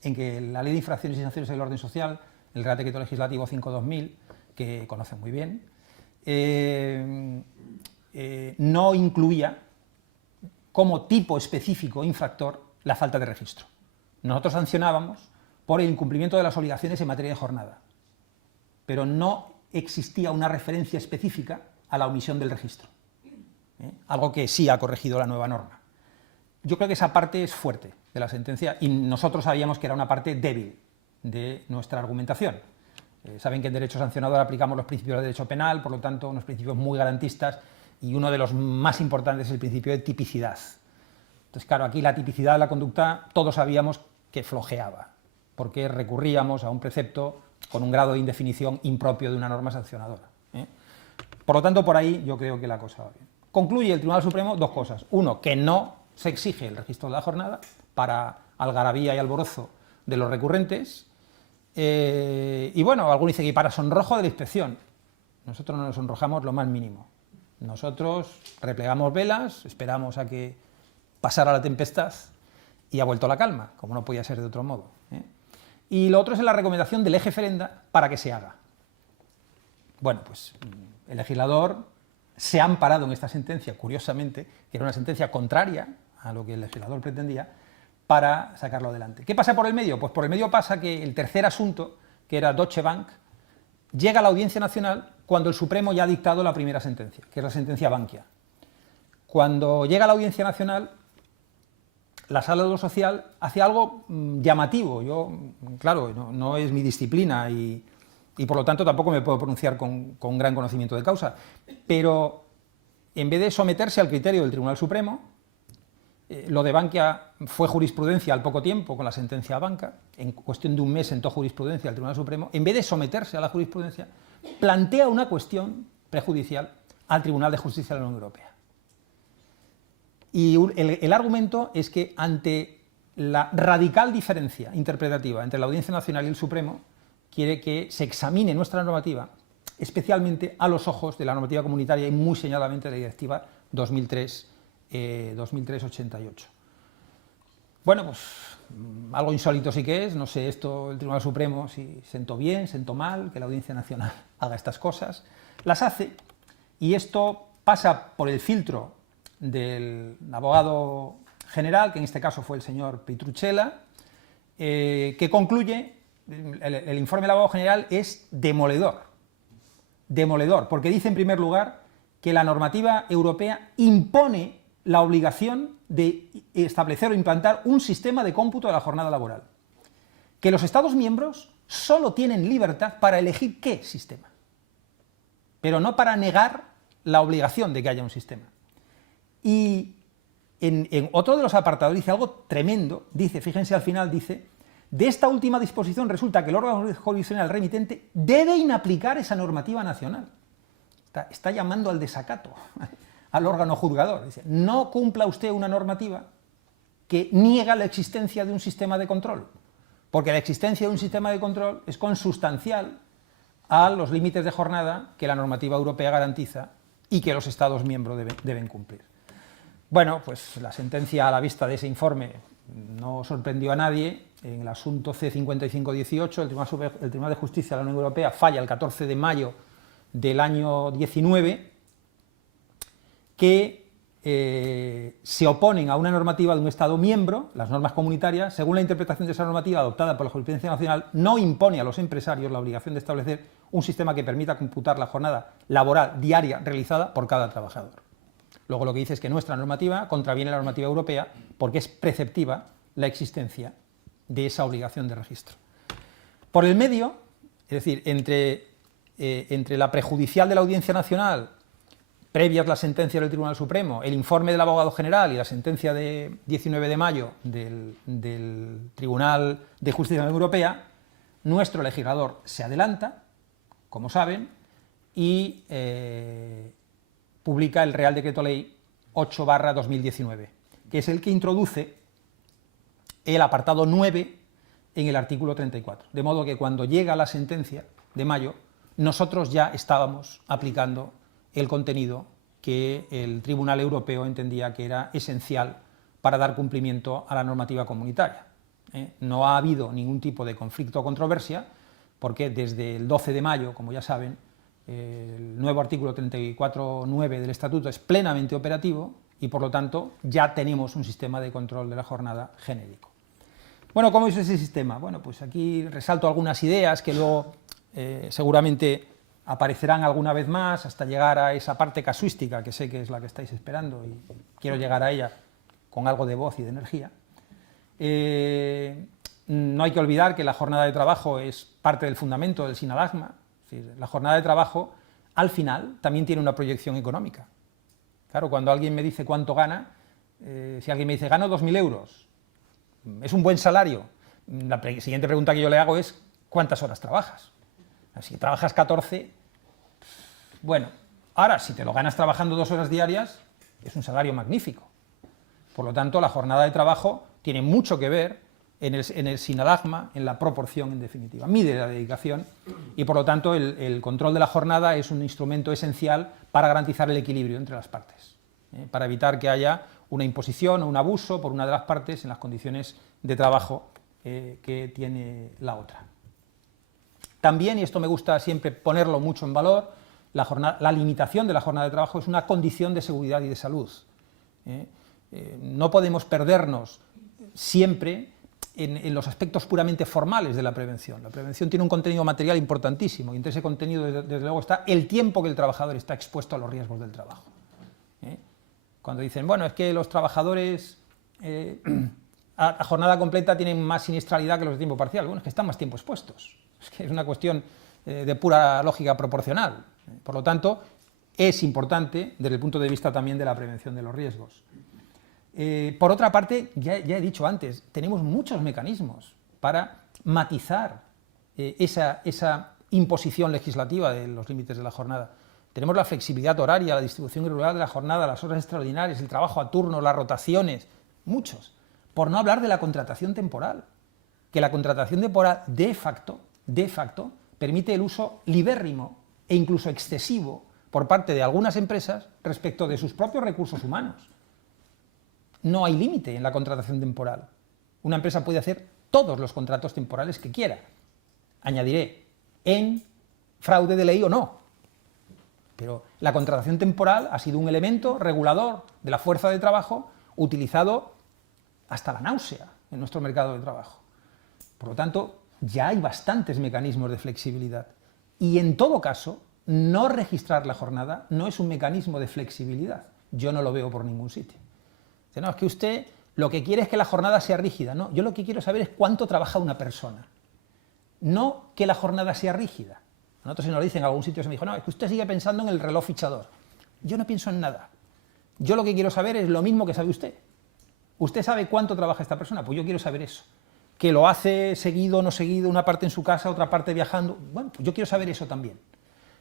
en que la Ley de Infracciones y Sanciones del Orden Social, el Real Decreto Legislativo 5/2000, que conocen muy bien, no incluía como tipo específico infractor la falta de registro. Nosotros sancionábamos por el incumplimiento de las obligaciones en materia de jornada, pero no existía una referencia específica a la omisión del registro, algo que sí ha corregido la nueva norma. Yo creo que esa parte es fuerte de la sentencia y nosotros sabíamos que era una parte débil de nuestra argumentación. Saben que en derecho sancionador aplicamos los principios de derecho penal, por lo tanto, unos principios muy garantistas, y uno de los más importantes es el principio de tipicidad. Entonces, claro, aquí la tipicidad de la conducta todos sabíamos que flojeaba, porque recurríamos a un precepto con un grado de indefinición impropio de una norma sancionadora. Por lo tanto, por ahí yo creo que la cosa va bien. Concluye el Tribunal Supremo 2 cosas. Uno, que no se exige el registro de la jornada para algarabía y alborozo de los recurrentes. Y bueno, alguno dice que para sonrojo de la inspección. Nosotros no nos sonrojamos lo más mínimo. Nosotros replegamos velas, esperamos a que pasara la tempestad y ha vuelto la calma, como no podía ser de otro modo. Y lo otro es la recomendación del eje ferenda para que se haga. Bueno, pues el legislador se ha amparado en esta sentencia, curiosamente, que era una sentencia contraria a lo que el legislador pretendía, para sacarlo adelante. ¿Qué pasa por el medio? Pues por el medio pasa que el tercer asunto, que era Deutsche Bank, llega a la Audiencia Nacional cuando el Supremo ya ha dictado la primera sentencia, que es la sentencia Bankia. Cuando llega a la Audiencia Nacional, la Sala de lo Social hace algo llamativo. Yo, claro, no es mi disciplina y por lo tanto tampoco me puedo pronunciar con gran conocimiento de causa, pero en vez de someterse al criterio del Tribunal Supremo, lo de Bankia fue jurisprudencia al poco tiempo con la sentencia a Banca, en cuestión de un mes sentó jurisprudencia al Tribunal Supremo, en vez de someterse a la jurisprudencia, plantea una cuestión prejudicial al Tribunal de Justicia de la Unión Europea. Y el argumento es que ante la radical diferencia interpretativa entre la Audiencia Nacional y el Supremo, quiere que se examine nuestra normativa, especialmente a los ojos de la normativa comunitaria y muy señaladamente de la Directiva 2003/88. Bueno, pues algo insólito sí que es, no sé esto el Tribunal Supremo si sentó bien, sentó mal, que la Audiencia Nacional haga estas cosas, las hace, y esto pasa por el filtro del abogado general, que en este caso fue el señor Petruchela, que concluye, el informe del abogado general es demoledor, porque dice en primer lugar que la normativa europea impone la obligación de establecer o implantar un sistema de cómputo de la jornada laboral, que los Estados miembros solo tienen libertad para elegir qué sistema, pero no para negar la obligación de que haya un sistema. Y en otro de los apartados dice algo tremendo, dice, fíjense al final, dice, de esta última disposición resulta que el órgano jurisdiccional remitente debe inaplicar esa normativa nacional. Está llamando al desacato al órgano juzgador. Dice, no cumpla usted una normativa que niega la existencia de un sistema de control, porque la existencia de un sistema de control es consustancial a los límites de jornada que la normativa europea garantiza y que los Estados miembros deben cumplir. Bueno, pues la sentencia, a la vista de ese informe, no sorprendió a nadie. En el asunto C-5518, el Tribunal de Justicia de la Unión Europea falla el 14 de mayo del año 19, que se oponen a una normativa de un Estado miembro, las normas comunitarias. Según la interpretación de esa normativa adoptada por la jurisprudencia nacional, no impone a los empresarios la obligación de establecer un sistema que permita computar la jornada laboral diaria realizada por cada trabajador. Luego lo que dice es que nuestra normativa contraviene la normativa europea porque es preceptiva la existencia de esa obligación de registro. Por el medio, es decir, entre la prejudicial de la Audiencia Nacional, previas la sentencia del Tribunal Supremo, el informe del abogado general y la sentencia de 19 de mayo del Tribunal de Justicia de la Unión Europea, nuestro legislador se adelanta, como saben, y publica el Real Decreto Ley 8/2019, que es el que introduce el apartado 9 en el artículo 34. De modo que cuando llega la sentencia de mayo, nosotros ya estábamos aplicando el contenido que el Tribunal Europeo entendía que era esencial para dar cumplimiento a la normativa comunitaria. No ha habido ningún tipo de conflicto o controversia, porque desde el 12 de mayo, como ya saben, el nuevo artículo 34.9 del Estatuto es plenamente operativo y, por lo tanto, ya tenemos un sistema de control de la jornada genérico. Bueno, ¿cómo es ese sistema? Bueno, pues aquí resalto algunas ideas que luego seguramente aparecerán alguna vez más hasta llegar a esa parte casuística, que sé que es la que estáis esperando y quiero llegar a ella con algo de voz y de energía. No hay que olvidar que la jornada de trabajo es parte del fundamento del sinalagma. Es decir, la jornada de trabajo, al final, también tiene una proyección económica. Claro, cuando alguien me dice cuánto gana, si alguien me dice, gano 2.000 euros, ¿es un buen salario? La siguiente pregunta que yo le hago es, ¿cuántas horas trabajas? Si trabajas 14, bueno, ahora si te lo ganas trabajando 2 horas diarias, es un salario magnífico. Por lo tanto, la jornada de trabajo tiene mucho que ver en el sinalagma, en la proporción en definitiva. Mide la dedicación y, por lo tanto, el control de la jornada es un instrumento esencial para garantizar el equilibrio entre las partes, para evitar que haya una imposición o un abuso por una de las partes en las condiciones de trabajo que tiene la otra. También, y esto me gusta siempre ponerlo mucho en valor, la limitación de la jornada de trabajo es una condición de seguridad y de salud. No podemos perdernos siempre en los aspectos puramente formales de la prevención. La prevención tiene un contenido material importantísimo y entre ese contenido, desde luego, está el tiempo que el trabajador está expuesto a los riesgos del trabajo. Cuando dicen, bueno, es que los trabajadores a jornada completa tienen más siniestralidad que los de tiempo parcial, bueno, es que están más tiempo expuestos. Es que es una cuestión de pura lógica proporcional. Por lo tanto, es importante desde el punto de vista también de la prevención de los riesgos. Por otra parte, ya he dicho antes, tenemos muchos mecanismos para matizar esa imposición legislativa de los límites de la jornada. Tenemos la flexibilidad horaria, la distribución irregular de la jornada, las horas extraordinarias, el trabajo a turno, las rotaciones, muchos. Por no hablar de la contratación temporal, que la contratación temporal de facto permite el uso libérrimo e incluso excesivo por parte de algunas empresas respecto de sus propios recursos humanos. No hay límite en la contratación temporal. Una empresa puede hacer todos los contratos temporales que quiera. Añadiré, en fraude de ley o no. Pero la contratación temporal ha sido un elemento regulador de la fuerza de trabajo utilizado hasta la náusea en nuestro mercado de trabajo. Por lo tanto, ya hay bastantes mecanismos de flexibilidad. Y en todo caso, no registrar la jornada no es un mecanismo de flexibilidad. Yo no lo veo por ningún sitio. Dice, no, es que usted lo que quiere es que la jornada sea rígida. No, yo lo que quiero saber es cuánto trabaja una persona, no que la jornada sea rígida. A nosotros se nos dicen en algún sitio, se me dijo, no, es que usted sigue pensando en el reloj fichador. Yo no pienso en nada. Yo lo que quiero saber es lo mismo que sabe usted. ¿Usted sabe cuánto trabaja esta persona? Pues yo quiero saber eso. Que lo hace seguido o no seguido, una parte en su casa, otra parte viajando. Bueno, pues yo quiero saber eso también.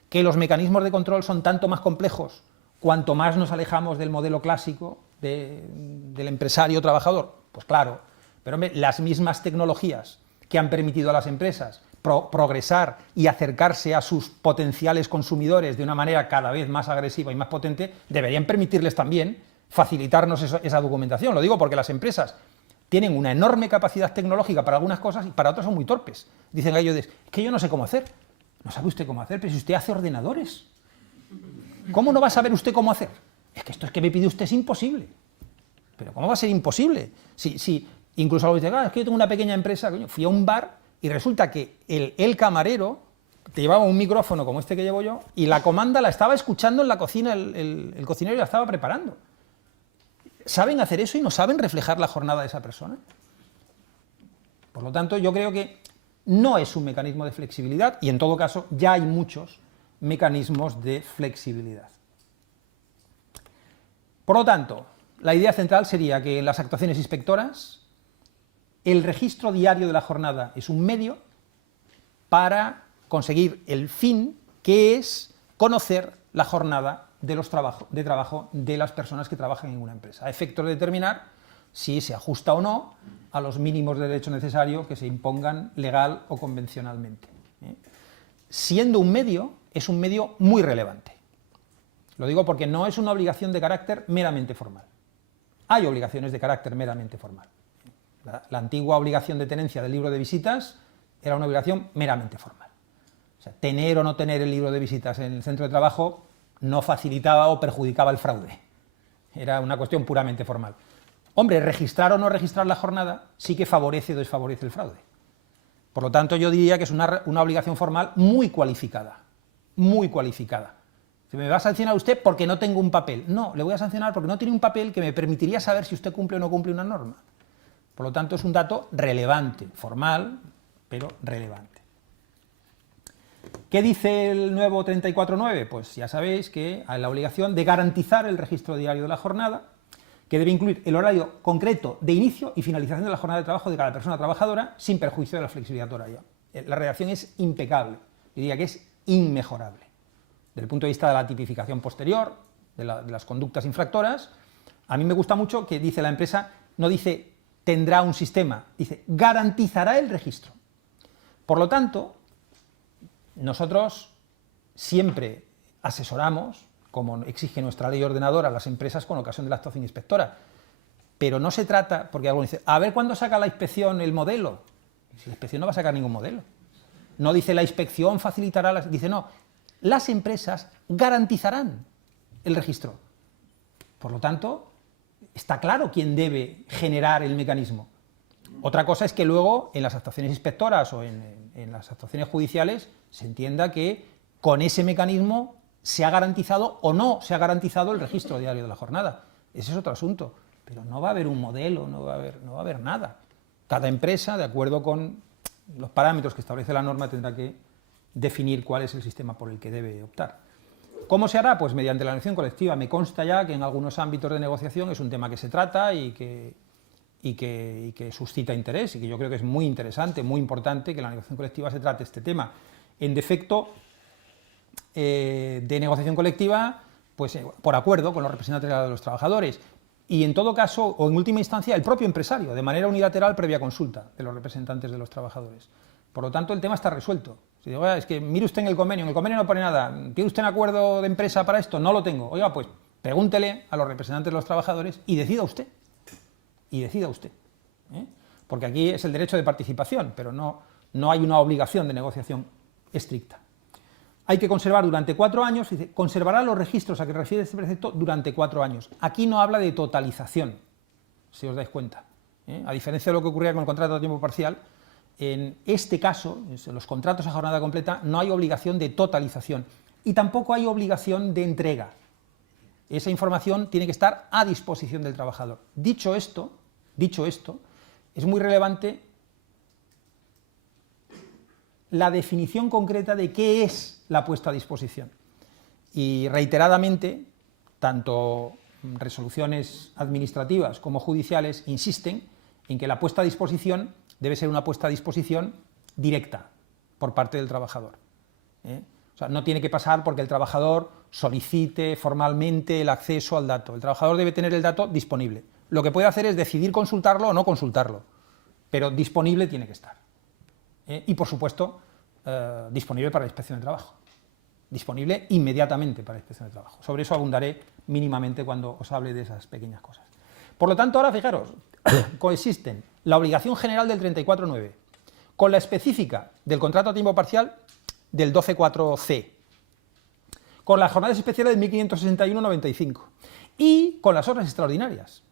Que los mecanismos de control son tanto más complejos cuanto más nos alejamos del modelo clásico del empresario trabajador. Pues claro, pero hombre, las mismas tecnologías que han permitido a las empresas progresar y acercarse a sus potenciales consumidores de una manera cada vez más agresiva y más potente, deberían permitirles también facilitarnos esa documentación. Lo digo porque las empresas tienen una enorme capacidad tecnológica para algunas cosas y para otras son muy torpes. Dicen ellos, es que yo no sé cómo hacer. No sabe usted cómo hacer, pero si usted hace ordenadores. ¿Cómo no va a saber usted cómo hacer? Es que esto es que me pide usted es imposible. ¿Pero cómo va a ser imposible? Si incluso algo dice, es que yo tengo una pequeña empresa, coño, fui a un bar y resulta que el camarero te llevaba un micrófono como este que llevo yo y la comanda la estaba escuchando en la cocina, el cocinero la estaba preparando. ¿Saben hacer eso y no saben reflejar la jornada de esa persona? Por lo tanto, yo creo que no es un mecanismo de flexibilidad y en todo caso ya hay muchos mecanismos de flexibilidad. Por lo tanto, la idea central sería que en las actuaciones inspectoras el registro diario de la jornada es un medio para conseguir el fin, que es conocer la jornada de trabajo de las personas que trabajan en una empresa, a efectos de determinar si se ajusta o no a los mínimos de derecho necesarios que se impongan legal o convencionalmente. Siendo un medio, es un medio muy relevante. Lo digo porque no es una obligación de carácter meramente formal. Hay obligaciones de carácter meramente formal. La antigua obligación de tenencia del libro de visitas era una obligación meramente formal. O sea, tener o no tener el libro de visitas en el centro de trabajo no facilitaba o perjudicaba el fraude. Era una cuestión puramente formal. Hombre, registrar o no registrar la jornada sí que favorece o desfavorece el fraude. Por lo tanto, yo diría que es una obligación formal muy cualificada. Muy cualificada. Si me va a sancionar usted porque no tengo un papel. No, le voy a sancionar porque no tiene un papel que me permitiría saber si usted cumple o no cumple una norma. Por lo tanto, es un dato relevante, formal, pero relevante. ¿Qué dice el nuevo 34.9? Pues ya sabéis que hay la obligación de garantizar el registro diario de la jornada, que debe incluir el horario concreto de inicio y finalización de la jornada de trabajo de cada persona trabajadora, sin perjuicio de la flexibilidad horaria. La redacción es impecable, diría que es inmejorable. Desde el punto de vista de la tipificación posterior, de las conductas infractoras, a mí me gusta mucho que dice la empresa, no dice tendrá un sistema, dice garantizará el registro. Por lo tanto, nosotros siempre asesoramos, como exige nuestra ley ordenadora, a las empresas con ocasión de la actuación inspectora, pero no se trata, porque alguno dice, a ver cuándo saca la inspección el modelo. Si la inspección no va a sacar ningún modelo. No dice la inspección facilitará, dice no, las empresas garantizarán el registro. Por lo tanto, está claro quién debe generar el mecanismo. Otra cosa es que luego en las actuaciones inspectoras o en las actuaciones judiciales se entienda que con ese mecanismo se ha garantizado o no se ha garantizado el registro diario de la jornada. Ese es otro asunto, pero no va a haber un modelo, no va a haber nada. Cada empresa, de acuerdo con los parámetros que establece la norma, tendrá que definir cuál es el sistema por el que debe optar. ¿Cómo se hará? Pues mediante la negociación colectiva. Me consta ya que en algunos ámbitos de negociación es un tema que se trata y que suscita interés, y que yo creo que es muy interesante, muy importante que en la negociación colectiva se trate este tema. En defecto de negociación colectiva, pues por acuerdo con los representantes de los trabajadores, y en todo caso, o en última instancia, el propio empresario, de manera unilateral previa consulta de los representantes de los trabajadores. Por lo tanto, el tema está resuelto. Si digo, es que mire usted en el convenio no pone nada, ¿tiene usted un acuerdo de empresa para esto? No lo tengo. Oiga, pues pregúntele a los representantes de los trabajadores y decida usted. Porque aquí es el derecho de participación, pero no hay una obligación de negociación estricta. Hay que conservar durante 4 años, dice, conservará los registros a que refiere este precepto durante 4 años. Aquí no habla de totalización, si os dais cuenta. A diferencia de lo que ocurría con el contrato a tiempo parcial, en este caso, en los contratos a jornada completa, no hay obligación de totalización y tampoco hay obligación de entrega. esa información tiene que estar a disposición del trabajador. Dicho esto, es muy relevante la definición concreta de qué es la puesta a disposición. Y reiteradamente, tanto resoluciones administrativas como judiciales insisten en que la puesta a disposición debe ser una puesta a disposición directa por parte del trabajador. O sea, no tiene que pasar porque el trabajador solicite formalmente el acceso al dato. El trabajador debe tener el dato disponible. Lo que puede hacer es decidir consultarlo o no consultarlo, pero disponible tiene que estar. Y, por supuesto, disponible para la inspección de trabajo. Disponible inmediatamente para la inspección de trabajo. Sobre eso abundaré mínimamente cuando os hable de esas pequeñas cosas. Por lo tanto, ahora fijaros, coexisten la obligación general del 34.9 con la específica del contrato a tiempo parcial del 12.4c, con las jornadas especiales del 1561-95 y con las horas extraordinarias,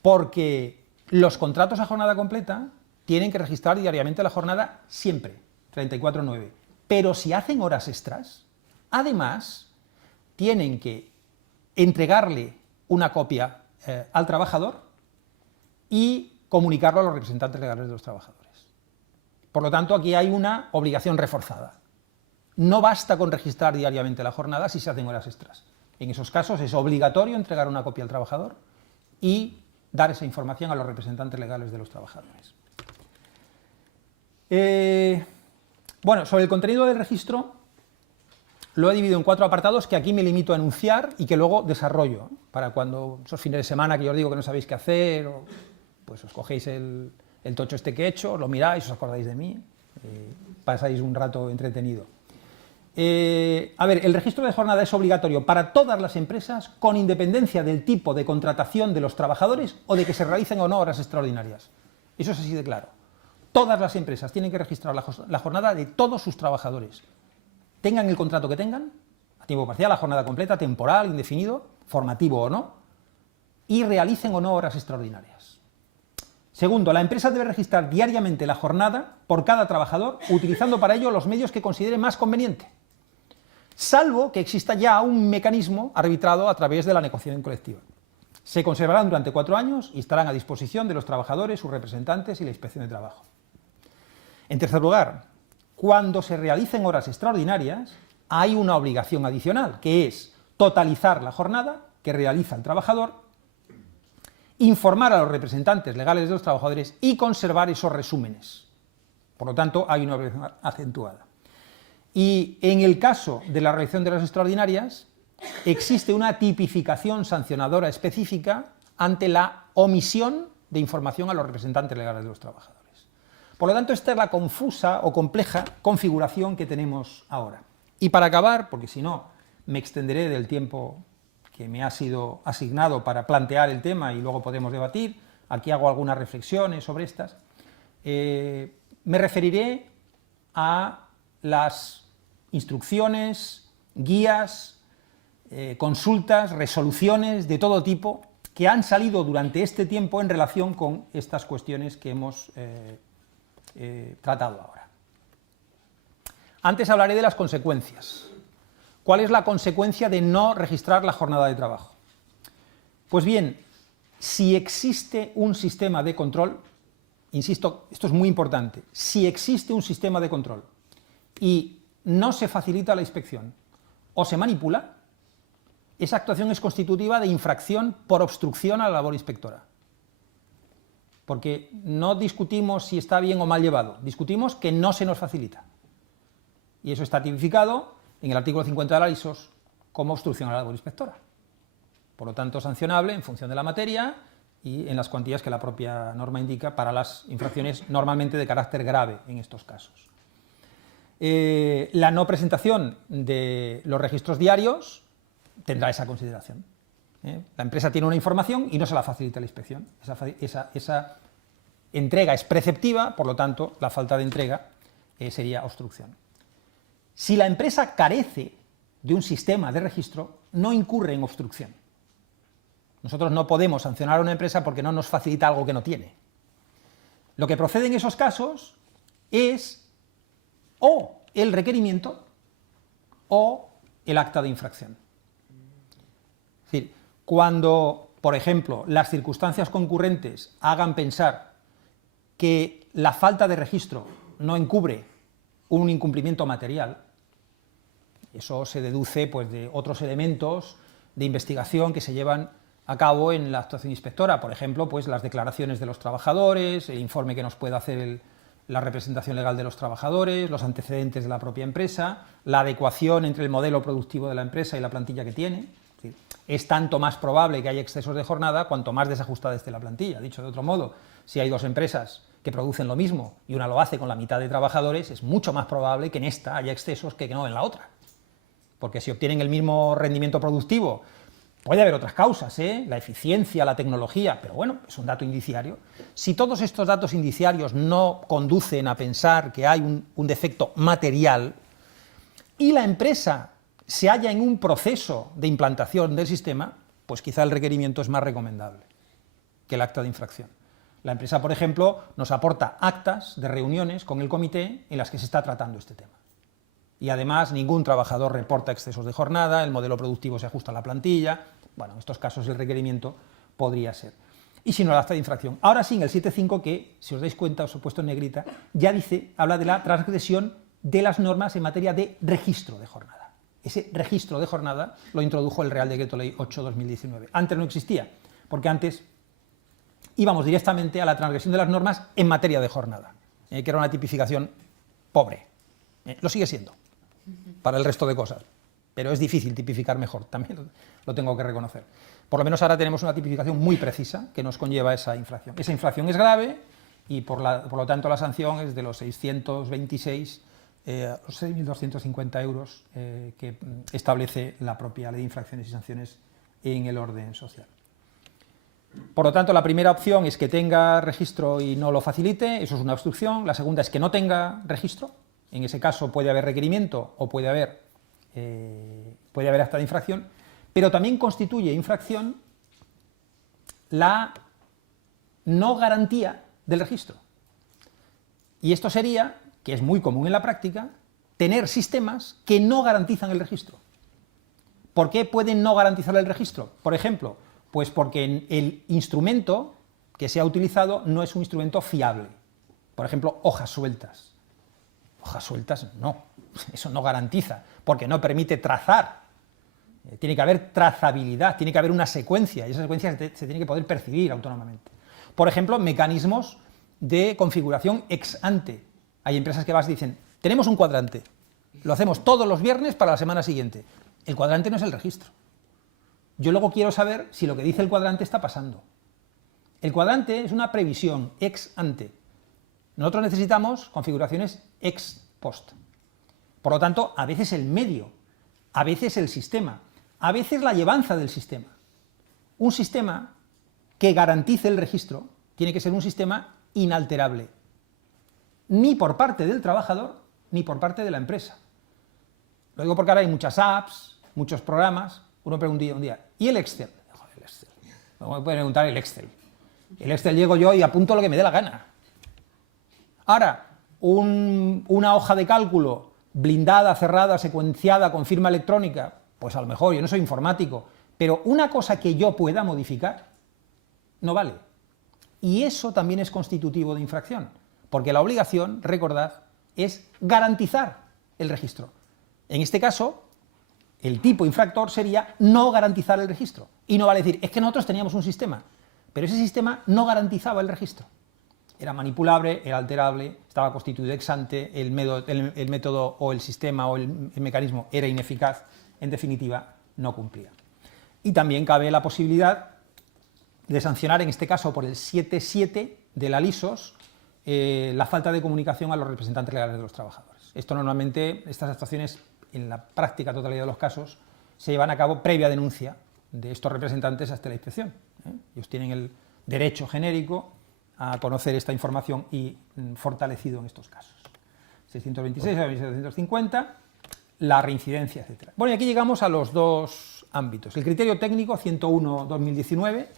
porque los contratos a jornada completa tienen que registrar diariamente la jornada siempre, 34.9, pero si hacen horas extras, además tienen que entregarle una copia al trabajador y comunicarlo a los representantes legales de los trabajadores. Por lo tanto, aquí hay una obligación reforzada. No basta con registrar diariamente la jornada si se hacen horas extras. En esos casos es obligatorio entregar una copia al trabajador y dar esa información a los representantes legales de los trabajadores. Bueno, sobre el contenido del registro lo he dividido en 4 apartados que aquí me limito a enunciar y que luego desarrollo, para cuando esos fines de semana que yo os digo que no sabéis qué hacer, pues os cogéis el tocho este que he hecho, lo miráis, os acordáis de mí, pasáis un rato entretenido. A ver, el registro de jornada es obligatorio para todas las empresas con independencia del tipo de contratación de los trabajadores o de que se realicen o no horas extraordinarias. Eso es así de claro. Todas las empresas tienen que registrar la jornada de todos sus trabajadores, tengan el contrato que tengan, a tiempo parcial, a jornada completa, temporal, indefinido, formativo o no, y realicen o no horas extraordinarias. Segundo, la empresa debe registrar diariamente la jornada por cada trabajador, utilizando para ello los medios que considere más conveniente, salvo que exista ya un mecanismo arbitrado a través de la negociación colectiva. Se conservarán durante 4 años y estarán a disposición de los trabajadores, sus representantes y la inspección de trabajo. En tercer lugar, cuando se realicen horas extraordinarias, hay una obligación adicional, que es totalizar la jornada que realiza el trabajador, informar a los representantes legales de los trabajadores y conservar esos resúmenes. Por lo tanto, hay una obligación acentuada. Y en el caso de la realización de horas extraordinarias, existe una tipificación sancionadora específica ante la omisión de información a los representantes legales de los trabajadores. Por lo tanto, esta es la confusa o compleja configuración que tenemos ahora. Y para acabar, porque si no me extenderé del tiempo que me ha sido asignado para plantear el tema y luego podemos debatir, aquí hago algunas reflexiones sobre estas, me referiré a las instrucciones, guías, consultas, resoluciones de todo tipo que han salido durante este tiempo en relación con estas cuestiones que hemos tratado ahora. Antes hablaré de las consecuencias. ¿Cuál es la consecuencia de no registrar la jornada de trabajo? Pues bien, si existe un sistema de control, insisto, esto es muy importante, si existe un sistema de control y no se facilita la inspección o se manipula, esa actuación es constitutiva de infracción por obstrucción a la labor inspectora. Porque no discutimos si está bien o mal llevado, discutimos que no se nos facilita. Y eso está tipificado en el artículo 50 de la ISOS como obstrucción a la labor inspectora. Por lo tanto, sancionable en función de la materia y en las cuantías que la propia norma indica para las infracciones normalmente de carácter grave en estos casos. La no presentación de los registros diarios tendrá esa consideración. La empresa tiene una información y no se la facilita la inspección. Esa entrega es preceptiva, por lo tanto, la falta de entrega sería obstrucción. Si la empresa carece de un sistema de registro, no incurre en obstrucción. Nosotros no podemos sancionar a una empresa porque no nos facilita algo que no tiene. Lo que procede en esos casos es o el requerimiento o el acta de infracción. Es decir, Cuando, por ejemplo, las circunstancias concurrentes hagan pensar que la falta de registro no encubre un incumplimiento material, eso se deduce pues, de otros elementos de investigación que se llevan a cabo en la actuación inspectora, por ejemplo, pues, las declaraciones de los trabajadores, el informe que nos puede hacer la representación legal de los trabajadores, los antecedentes de la propia empresa, la adecuación entre el modelo productivo de la empresa y la plantilla que tiene. Es tanto más probable que haya excesos de jornada cuanto más desajustada esté la plantilla. Dicho de otro modo, si hay dos empresas que producen lo mismo y una lo hace con la mitad de trabajadores, es mucho más probable que en esta haya excesos que no en la otra. Porque si obtienen el mismo rendimiento productivo, puede haber otras causas, la eficiencia, la tecnología, pero bueno, es un dato indiciario. Si todos estos datos indiciarios no conducen a pensar que hay un defecto material y la empresa se halla en un proceso de implantación del sistema, pues quizá el requerimiento es más recomendable que el acta de infracción. La empresa, por ejemplo, nos aporta actas de reuniones con el comité en las que se está tratando este tema. Y además ningún trabajador reporta excesos de jornada, el modelo productivo se ajusta a la plantilla. Bueno, en estos casos el requerimiento podría ser. Y si no, el acta de infracción. Ahora sí, en el 7.5, que, si os dais cuenta, os he puesto en negrita, ya dice, habla de la transgresión de las normas en materia de registro de jornada. Ese registro de jornada lo introdujo el Real Decreto Ley 8/2019. Antes no existía, porque antes íbamos directamente a la transgresión de las normas en materia de jornada, que era una tipificación pobre. Lo sigue siendo para el resto de cosas, pero es difícil tipificar mejor, también lo tengo que reconocer. Por lo menos ahora tenemos una tipificación muy precisa que nos conlleva esa infracción. Esa infracción es grave y por lo tanto la sanción es de los 626 a los 6.250 euros que establece la propia Ley de Infracciones y Sanciones en el orden social. Por lo tanto, la primera opción es que tenga registro y no lo facilite, eso es una obstrucción. La segunda es que no tenga registro, en ese caso puede haber requerimiento o puede haber acta de infracción, pero también constituye infracción la no garantía del registro. Y esto sería, que es muy común en la práctica, tener sistemas que no garantizan el registro. ¿Por qué pueden no garantizar el registro? Por ejemplo, pues porque el instrumento que se ha utilizado no es un instrumento fiable. Por ejemplo, hojas sueltas. Hojas sueltas no, eso no garantiza, porque no permite trazar. Tiene que haber trazabilidad, tiene que haber una secuencia, y esa secuencia se tiene que poder percibir autónomamente. Por ejemplo, mecanismos de configuración ex ante. Hay empresas que dicen, tenemos un cuadrante, lo hacemos todos los viernes para la semana siguiente. El cuadrante no es el registro. Yo luego quiero saber si lo que dice el cuadrante está pasando. El cuadrante es una previsión ex ante. Nosotros necesitamos configuraciones ex post. Por lo tanto, a veces el medio, a veces el sistema, a veces la llevanza del sistema. Un sistema que garantice el registro tiene que ser un sistema inalterable, ni por parte del trabajador ni por parte de la empresa. Lo digo porque ahora hay muchas apps, muchos programas. Uno pregunta un día, ¿y el Excel? Joder, el Excel. No me puede preguntar el Excel. El Excel llego yo y apunto lo que me dé la gana. Ahora, una hoja de cálculo blindada, cerrada, secuenciada, con firma electrónica, pues a lo mejor, yo no soy informático, pero una cosa que yo pueda modificar, no vale. Y eso también es constitutivo de infracción, porque la obligación, recordad, es garantizar el registro. En este caso, el tipo infractor sería no garantizar el registro. Y no vale decir, es que nosotros teníamos un sistema, pero ese sistema no garantizaba el registro. Era manipulable, era alterable, estaba constituido ex ante, el método o el sistema o el mecanismo era ineficaz, en definitiva, no cumplía. Y también cabe la posibilidad de sancionar, en este caso por el 7.7 de la LISOS, la falta de comunicación a los representantes legales de los trabajadores. Esto normalmente, estas actuaciones, en la práctica totalidad de los casos, se llevan a cabo previa denuncia de estos representantes hasta la inspección. Ellos tienen el derecho genérico a conocer esta información y fortalecido en estos casos. 626 a 750, la reincidencia, etc. Bueno, y aquí llegamos a los dos ámbitos. El criterio técnico 101/2019.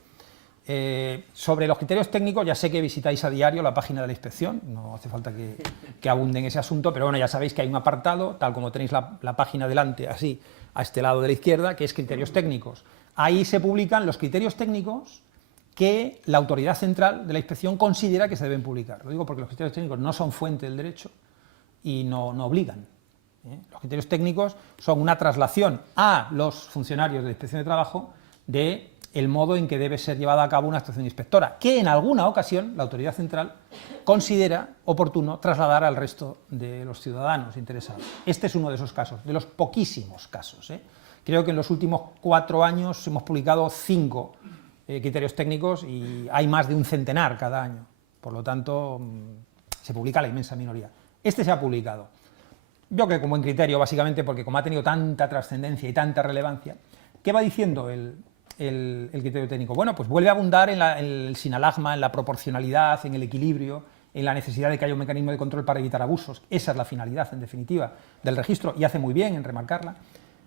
Sobre los criterios técnicos ya sé que visitáis a diario la página de la inspección, no hace falta que abunde en ese asunto, pero bueno, ya sabéis que hay un apartado, tal como tenéis la página delante, así, a este lado de la izquierda, que es criterios técnicos. Ahí se publican los criterios técnicos que la autoridad central de la inspección considera que se deben publicar. Lo digo porque los criterios técnicos no son fuente del derecho y no obligan. Los criterios técnicos son una traslación a los funcionarios de la Inspección de Trabajo de el modo en que debe ser llevada a cabo una actuación inspectora, que en alguna ocasión la autoridad central considera oportuno trasladar al resto de los ciudadanos interesados. Este es uno de esos casos, de los poquísimos casos. Creo que en los últimos 4 años hemos publicado 5 criterios técnicos y hay más de un centenar cada año. Por lo tanto, se publica la inmensa minoría. Este se ha publicado. Yo creo que como buen criterio, básicamente porque como ha tenido tanta trascendencia y tanta relevancia. ¿Qué va diciendo el criterio técnico? Bueno, pues vuelve a abundar en el sinalagma, en la proporcionalidad, en el equilibrio, en la necesidad de que haya un mecanismo de control para evitar abusos. Esa es la finalidad, en definitiva, del registro, y hace muy bien en remarcarla.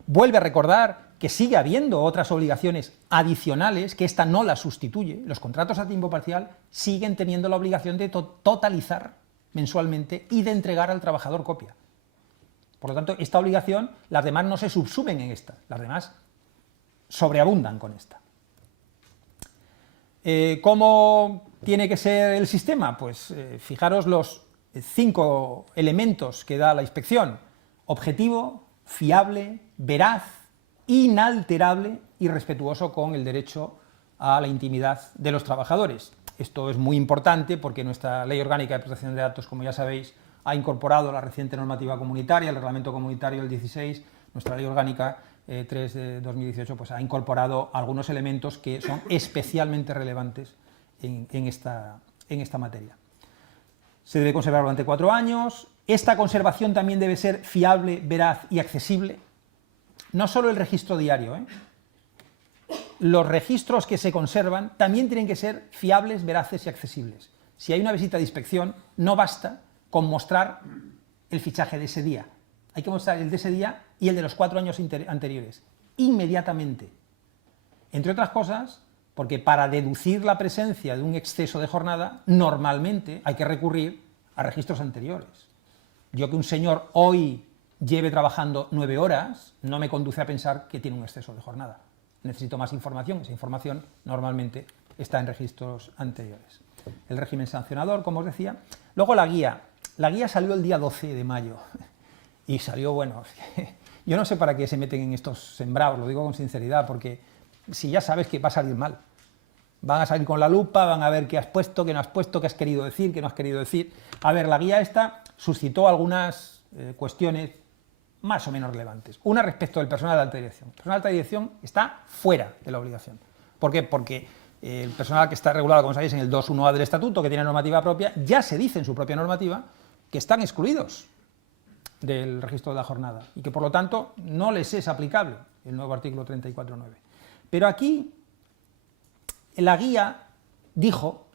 Vuelve a recordar que sigue habiendo otras obligaciones adicionales, que esta no las sustituye. Los contratos a tiempo parcial siguen teniendo la obligación de totalizar mensualmente y de entregar al trabajador copia. Por lo tanto, esta obligación, las demás no se subsumen en esta, las demás sobreabundan con esta. ¿Cómo tiene que ser el sistema? Pues fijaros los 5 elementos que da la inspección: objetivo, fiable, veraz, inalterable y respetuoso con el derecho a la intimidad de los trabajadores. Esto es muy importante porque nuestra Ley Orgánica de Protección de Datos, como ya sabéis, ha incorporado la reciente normativa comunitaria, el Reglamento Comunitario del 16, nuestra Ley Orgánica 3 de 2018, pues ha incorporado algunos elementos que son especialmente relevantes en esta materia. Se debe conservar durante 4 años. Esta conservación también debe ser fiable, veraz y accesible. No solo el registro diario, los registros que se conservan también tienen que ser fiables, veraces y accesibles. Si hay una visita de inspección, no basta con mostrar el fichaje de ese día. Hay que mostrar el de ese día y el de los 4 años anteriores, inmediatamente. Entre otras cosas, porque para deducir la presencia de un exceso de jornada, normalmente hay que recurrir a registros anteriores. Yo que un señor hoy lleve trabajando 9 horas, no me conduce a pensar que tiene un exceso de jornada. Necesito más información, esa información normalmente está en registros anteriores. El régimen sancionador, como os decía. Luego la guía. La guía salió el día 12 de mayo y salió, bueno, yo no sé para qué se meten en estos sembrados, lo digo con sinceridad, porque si ya sabes que va a salir mal. Van a salir con la lupa, van a ver qué has puesto, qué no has puesto, qué has querido decir, qué no has querido decir. A ver, la guía esta suscitó algunas cuestiones más o menos relevantes. Una respecto del personal de alta dirección. El personal de alta dirección está fuera de la obligación. ¿Por qué? Porque el personal que está regulado, como sabéis, en el 2.1a del Estatuto, que tiene normativa propia, ya se dice en su propia normativa que están excluidos del registro de la jornada y que por lo tanto no les es aplicable el nuevo artículo 34.9. Pero aquí la guía dijo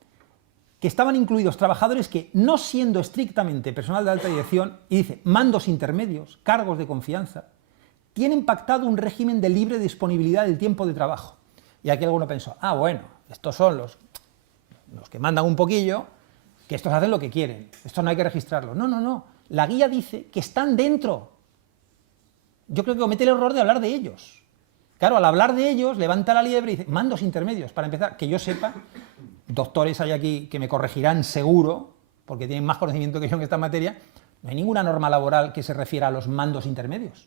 que estaban incluidos trabajadores que, no siendo estrictamente personal de alta dirección, y dice, mandos intermedios, cargos de confianza, tienen pactado un régimen de libre disponibilidad del tiempo de trabajo. Y aquí alguno pensó, bueno, estos son los que mandan un poquillo, que estos hacen lo que quieren, esto no hay que registrarlo. No, no, no, la guía dice que están dentro. Yo creo que comete el error de hablar de ellos. Claro, al hablar de ellos, levanta la liebre y dice, mandos intermedios. Para empezar, que yo sepa, doctores hay aquí que me corregirán seguro, porque tienen más conocimiento que yo en esta materia, no hay ninguna norma laboral que se refiera a los mandos intermedios.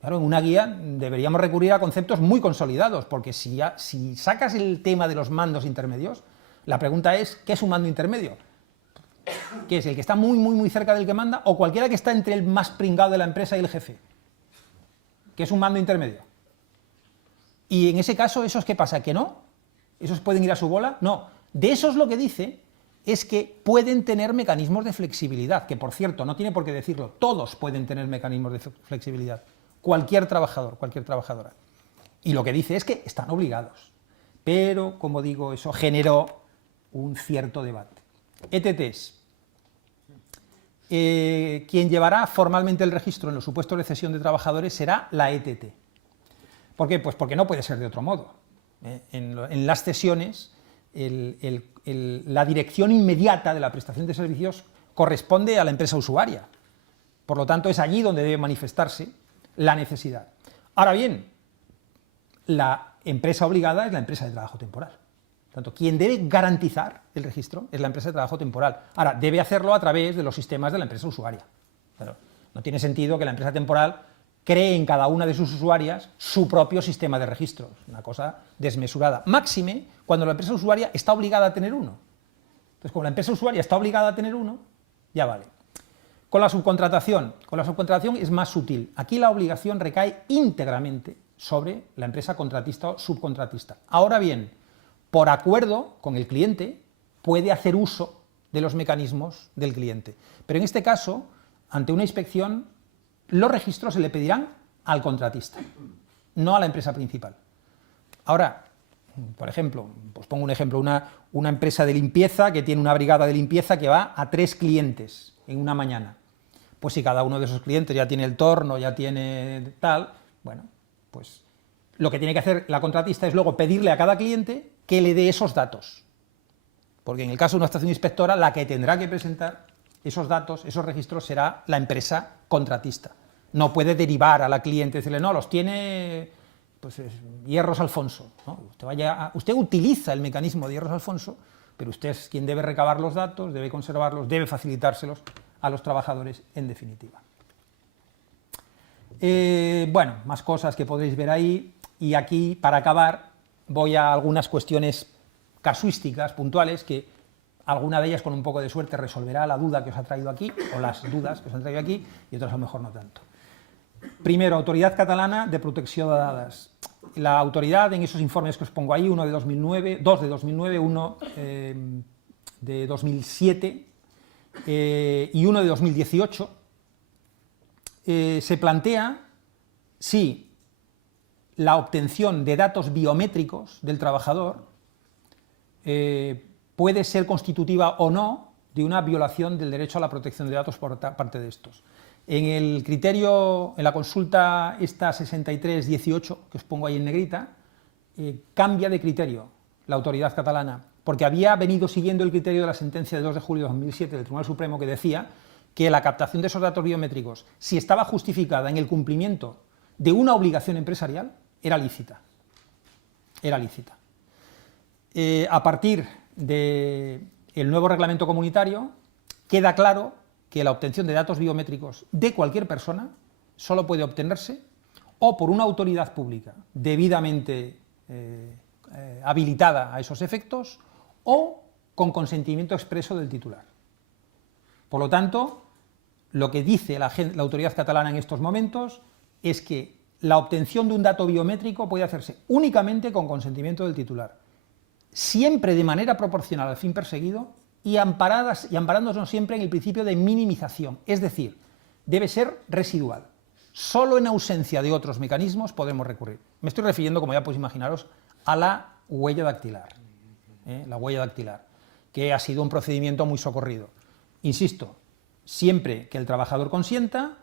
Claro, en una guía deberíamos recurrir a conceptos muy consolidados, porque si sacas el tema de los mandos intermedios, la pregunta es, ¿qué es un mando intermedio? ¿Qué es, el que está muy, muy, muy cerca del que manda, o cualquiera que está entre el más pringado de la empresa y el jefe? ¿Qué es un mando intermedio? Y en ese caso, ¿esos qué pasa? ¿Que no? ¿Esos pueden ir a su bola? No. De esos lo que dice es que pueden tener mecanismos de flexibilidad, que por cierto, no tiene por qué decirlo, todos pueden tener mecanismos de flexibilidad. Cualquier trabajador, cualquier trabajadora. Y lo que dice es que están obligados. Pero, como digo, eso generó un cierto debate. ETTs. Quien llevará formalmente el registro en los supuestos de cesión de trabajadores será la ETT. ¿Por qué? Pues porque no puede ser de otro modo. En las cesiones, la dirección inmediata de la prestación de servicios corresponde a la empresa usuaria. Por lo tanto, es allí donde debe manifestarse la necesidad. Ahora bien, la empresa obligada es la empresa de trabajo temporal. Por tanto, quien debe garantizar el registro es la empresa de trabajo temporal. Ahora, debe hacerlo a través de los sistemas de la empresa usuaria. Pero no tiene sentido que la empresa temporal cree en cada una de sus usuarias su propio sistema de registros, una cosa desmesurada. Máxime cuando la empresa usuaria está obligada a tener uno. Entonces, como la empresa usuaria está obligada a tener uno, ya vale. Con la subcontratación es más sutil. Aquí la obligación recae íntegramente sobre la empresa contratista o subcontratista. Ahora bien, por acuerdo con el cliente, puede hacer uso de los mecanismos del cliente. Pero en este caso, ante una inspección, los registros se le pedirán al contratista, no a la empresa principal. Ahora, por ejemplo, pues pongo un ejemplo, una empresa de limpieza que tiene una brigada de limpieza que va a 3 clientes en una mañana. Pues si cada uno de esos clientes ya tiene el torno, ya tiene tal, bueno, pues lo que tiene que hacer la contratista es luego pedirle a cada cliente que le dé esos datos. Porque en el caso de una estación inspectora, la que tendrá que presentar esos datos, esos registros, será la empresa contratista. No puede derivar a la cliente y decirle, no, los tiene pues, Hierros Alfonso. ¿No? Usted utiliza el mecanismo de Hierros Alfonso, pero usted es quien debe recabar los datos, debe conservarlos, debe facilitárselos a los trabajadores en definitiva. Bueno, más cosas que podréis ver ahí, y aquí, para acabar, voy a algunas cuestiones casuísticas, puntuales, que alguna de ellas, con un poco de suerte, resolverá la duda que os ha traído aquí, o las dudas que os han traído aquí, y otras a lo mejor no tanto. Primero, Autoridad Catalana de Protecció de Dades. La autoridad, en esos informes que os pongo ahí, uno de 2009, dos de 2009, uno de 2007 y uno de 2018, se plantea si la obtención de datos biométricos del trabajador puede ser constitutiva o no de una violación del derecho a la protección de datos por parte de estos. En el criterio, en la consulta esta 6318, que os pongo ahí en negrita, cambia de criterio la autoridad catalana, porque había venido siguiendo el criterio de la sentencia de 2 de julio de 2007 del Tribunal Supremo, que decía que la captación de esos datos biométricos, si estaba justificada en el cumplimiento de una obligación empresarial, era lícita. Era lícita. A partir del nuevo reglamento comunitario, queda claro que la obtención de datos biométricos de cualquier persona solo puede obtenerse o por una autoridad pública debidamente habilitada a esos efectos o con consentimiento expreso del titular. Por lo tanto, lo que dice la autoridad catalana en estos momentos es que la obtención de un dato biométrico puede hacerse únicamente con consentimiento del titular, siempre de manera proporcional al fin perseguido y amparándonos siempre en el principio de minimización, es decir, debe ser residual. Solo en ausencia de otros mecanismos podemos recurrir. Me estoy refiriendo, como ya podéis imaginaros, a la huella dactilar. La huella dactilar, que ha sido un procedimiento muy socorrido. Insisto, siempre que el trabajador consienta,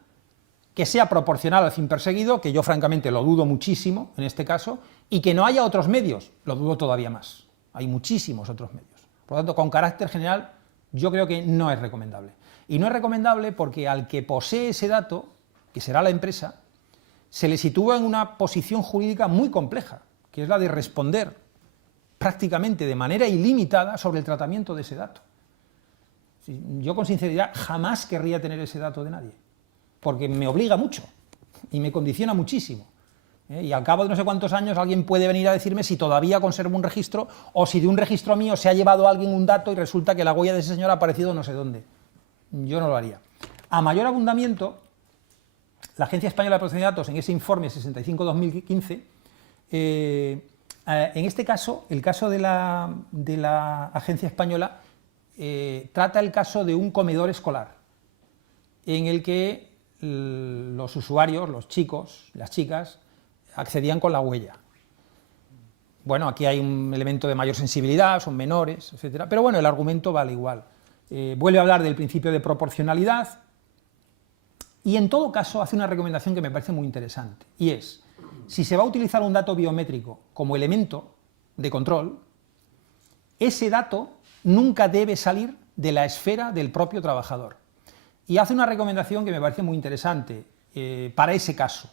que sea proporcional al fin perseguido, que yo francamente lo dudo muchísimo en este caso, y que no haya otros medios, lo dudo todavía más. Hay muchísimos otros medios. Por lo tanto, con carácter general, yo creo que no es recomendable. Y no es recomendable porque al que posee ese dato, que será la empresa, se le sitúa en una posición jurídica muy compleja, que es la de responder prácticamente de manera ilimitada sobre el tratamiento de ese dato. Yo con sinceridad jamás querría tener ese dato de nadie, porque me obliga mucho y me condiciona muchísimo. Y al cabo de no sé cuántos años alguien puede venir a decirme si todavía conservo un registro o si de un registro mío se ha llevado alguien un dato y resulta que la huella de ese señor ha aparecido no sé dónde. Yo no lo haría. A mayor abundamiento, la Agencia Española de Protección de Datos, en ese informe 65-2015, en este caso, el caso de la Agencia Española, trata el caso de un comedor escolar, en el que los usuarios, los chicos, las chicas, accedían con la huella. Bueno, aquí hay un elemento de mayor sensibilidad, son menores, etc. Pero bueno, el argumento vale igual. Vuelve a hablar del principio de proporcionalidad y en todo caso hace una recomendación que me parece muy interesante, y es, si se va a utilizar un dato biométrico como elemento de control, ese dato nunca debe salir de la esfera del propio trabajador. Y hace una recomendación que me parece muy interesante para ese caso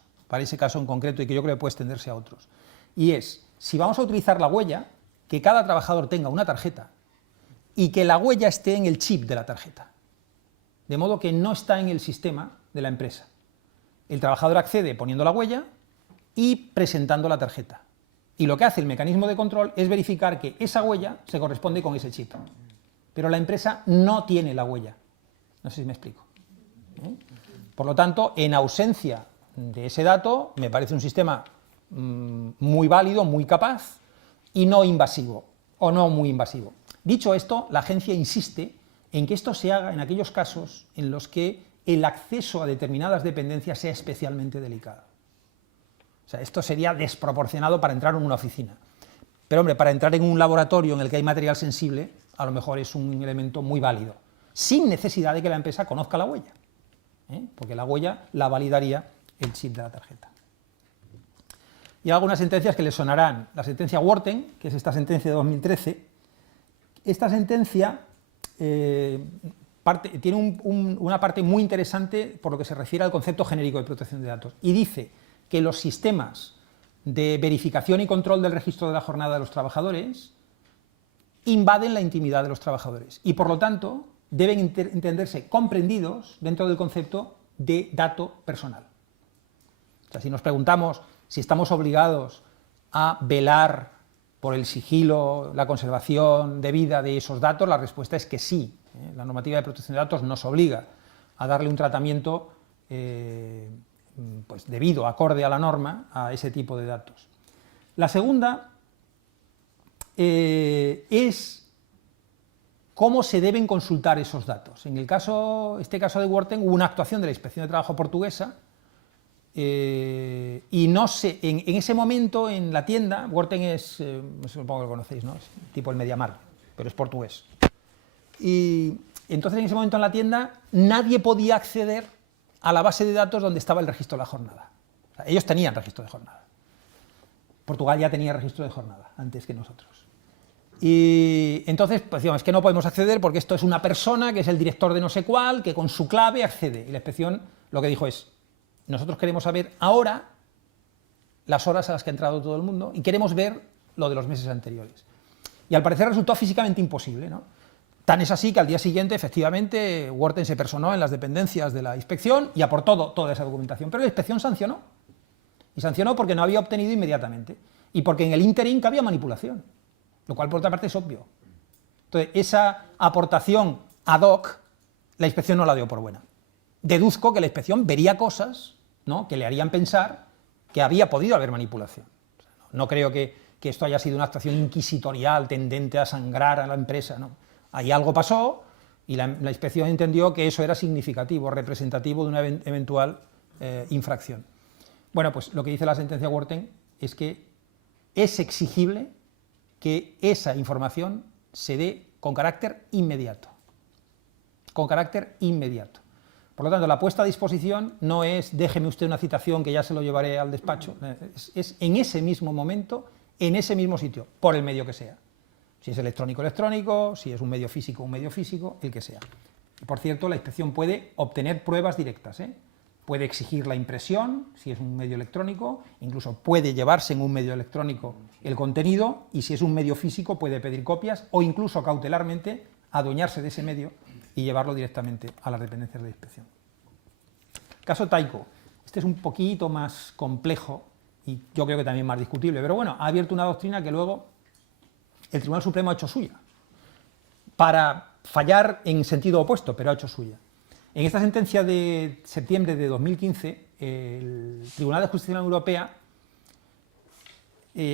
en concreto, y que yo creo que puede extenderse a otros. y es, si vamos a utilizar la huella, que cada trabajador tenga una tarjeta y que la huella esté en el chip de la tarjeta, de modo que no está en el sistema de la empresa. El trabajador accede poniendo la huella y presentando la tarjeta. Y lo que hace el mecanismo de control es verificar que esa huella se corresponde con ese chip. Pero la empresa no tiene la huella. No sé si me explico. Por lo tanto, en ausencia de ese dato, me parece un sistema muy válido, muy capaz y no invasivo, o no muy invasivo. Dicho esto, la agencia insiste en que esto se haga en aquellos casos en los que el acceso a determinadas dependencias sea especialmente delicado. O sea, esto sería desproporcionado para entrar en una oficina. Pero, hombre, para entrar en un laboratorio en el que hay material sensible, a lo mejor es un elemento muy válido, sin necesidad de que la empresa conozca la huella, porque la huella la validaría el chip de la tarjeta. Y algunas sentencias que les sonarán. La sentencia Worten, que es esta sentencia de 2013, esta sentencia tiene una parte muy interesante por lo que se refiere al concepto genérico de protección de datos, y dice que los sistemas de verificación y control del registro de la jornada de los trabajadores invaden la intimidad de los trabajadores y, por lo tanto, deben entenderse comprendidos dentro del concepto de dato personal. O sea, si nos preguntamos si estamos obligados a velar por el sigilo, la conservación debida de esos datos, la respuesta es que sí. La normativa de protección de datos nos obliga a darle un tratamiento pues debido, acorde a la norma, a ese tipo de datos. La segunda es cómo se deben consultar esos datos. En este caso de Worten hubo una actuación de la Inspección de Trabajo portuguesa y no sé, en ese momento en la tienda, Worten es, supongo que lo conocéis, ¿no? Es tipo el MediaMarkt, pero es portugués. Y entonces en ese momento en la tienda nadie podía acceder a la base de datos donde estaba el registro de la jornada. O sea, ellos tenían registro de jornada. Portugal ya tenía registro de jornada antes que nosotros. Y entonces, pues digamos, es que no podemos acceder porque esto es una persona que es el director de no sé cuál, que con su clave accede. Y la inspección lo que dijo es, nosotros queremos saber ahora las horas a las que ha entrado todo el mundo y queremos ver lo de los meses anteriores. Y al parecer resultó físicamente imposible, ¿no? Tan es así que al día siguiente, efectivamente, Worten se personó en las dependencias de la inspección y aportó toda esa documentación. Pero la inspección sancionó. Y sancionó porque no había obtenido inmediatamente. Y porque en el ínterin había manipulación. Lo cual, por otra parte, es obvio. Entonces, esa aportación ad hoc, la inspección no la dio por buena. Deduzco que la inspección vería cosas, ¿no?, que le harían pensar que había podido haber manipulación. O sea, no creo que esto haya sido una actuación inquisitorial tendente a sangrar a la empresa, no. Ahí algo pasó y la inspección entendió que eso era significativo, representativo de una eventual infracción. Bueno, pues lo que dice la sentencia Worten es que es exigible que esa información se dé con carácter inmediato. Con carácter inmediato. Por lo tanto, la puesta a disposición no es déjeme usted una citación que ya se lo llevaré al despacho, es en ese mismo momento, en ese mismo sitio, por el medio que sea. Si es electrónico, electrónico, si es un medio físico, el que sea. Y por cierto, la inspección puede obtener pruebas directas, puede exigir la impresión, si es un medio electrónico, incluso puede llevarse en un medio electrónico el contenido, y si es un medio físico puede pedir copias o incluso cautelarmente adueñarse de ese medio y llevarlo directamente a las dependencias de la inspección. Caso Tyco. Este es un poquito más complejo y yo creo que también más discutible, pero bueno, ha abierto una doctrina que luego el Tribunal Supremo ha hecho suya, para fallar en sentido opuesto, pero ha hecho suya. En esta sentencia de septiembre de 2015, el Tribunal de Justicia de la Unión Europea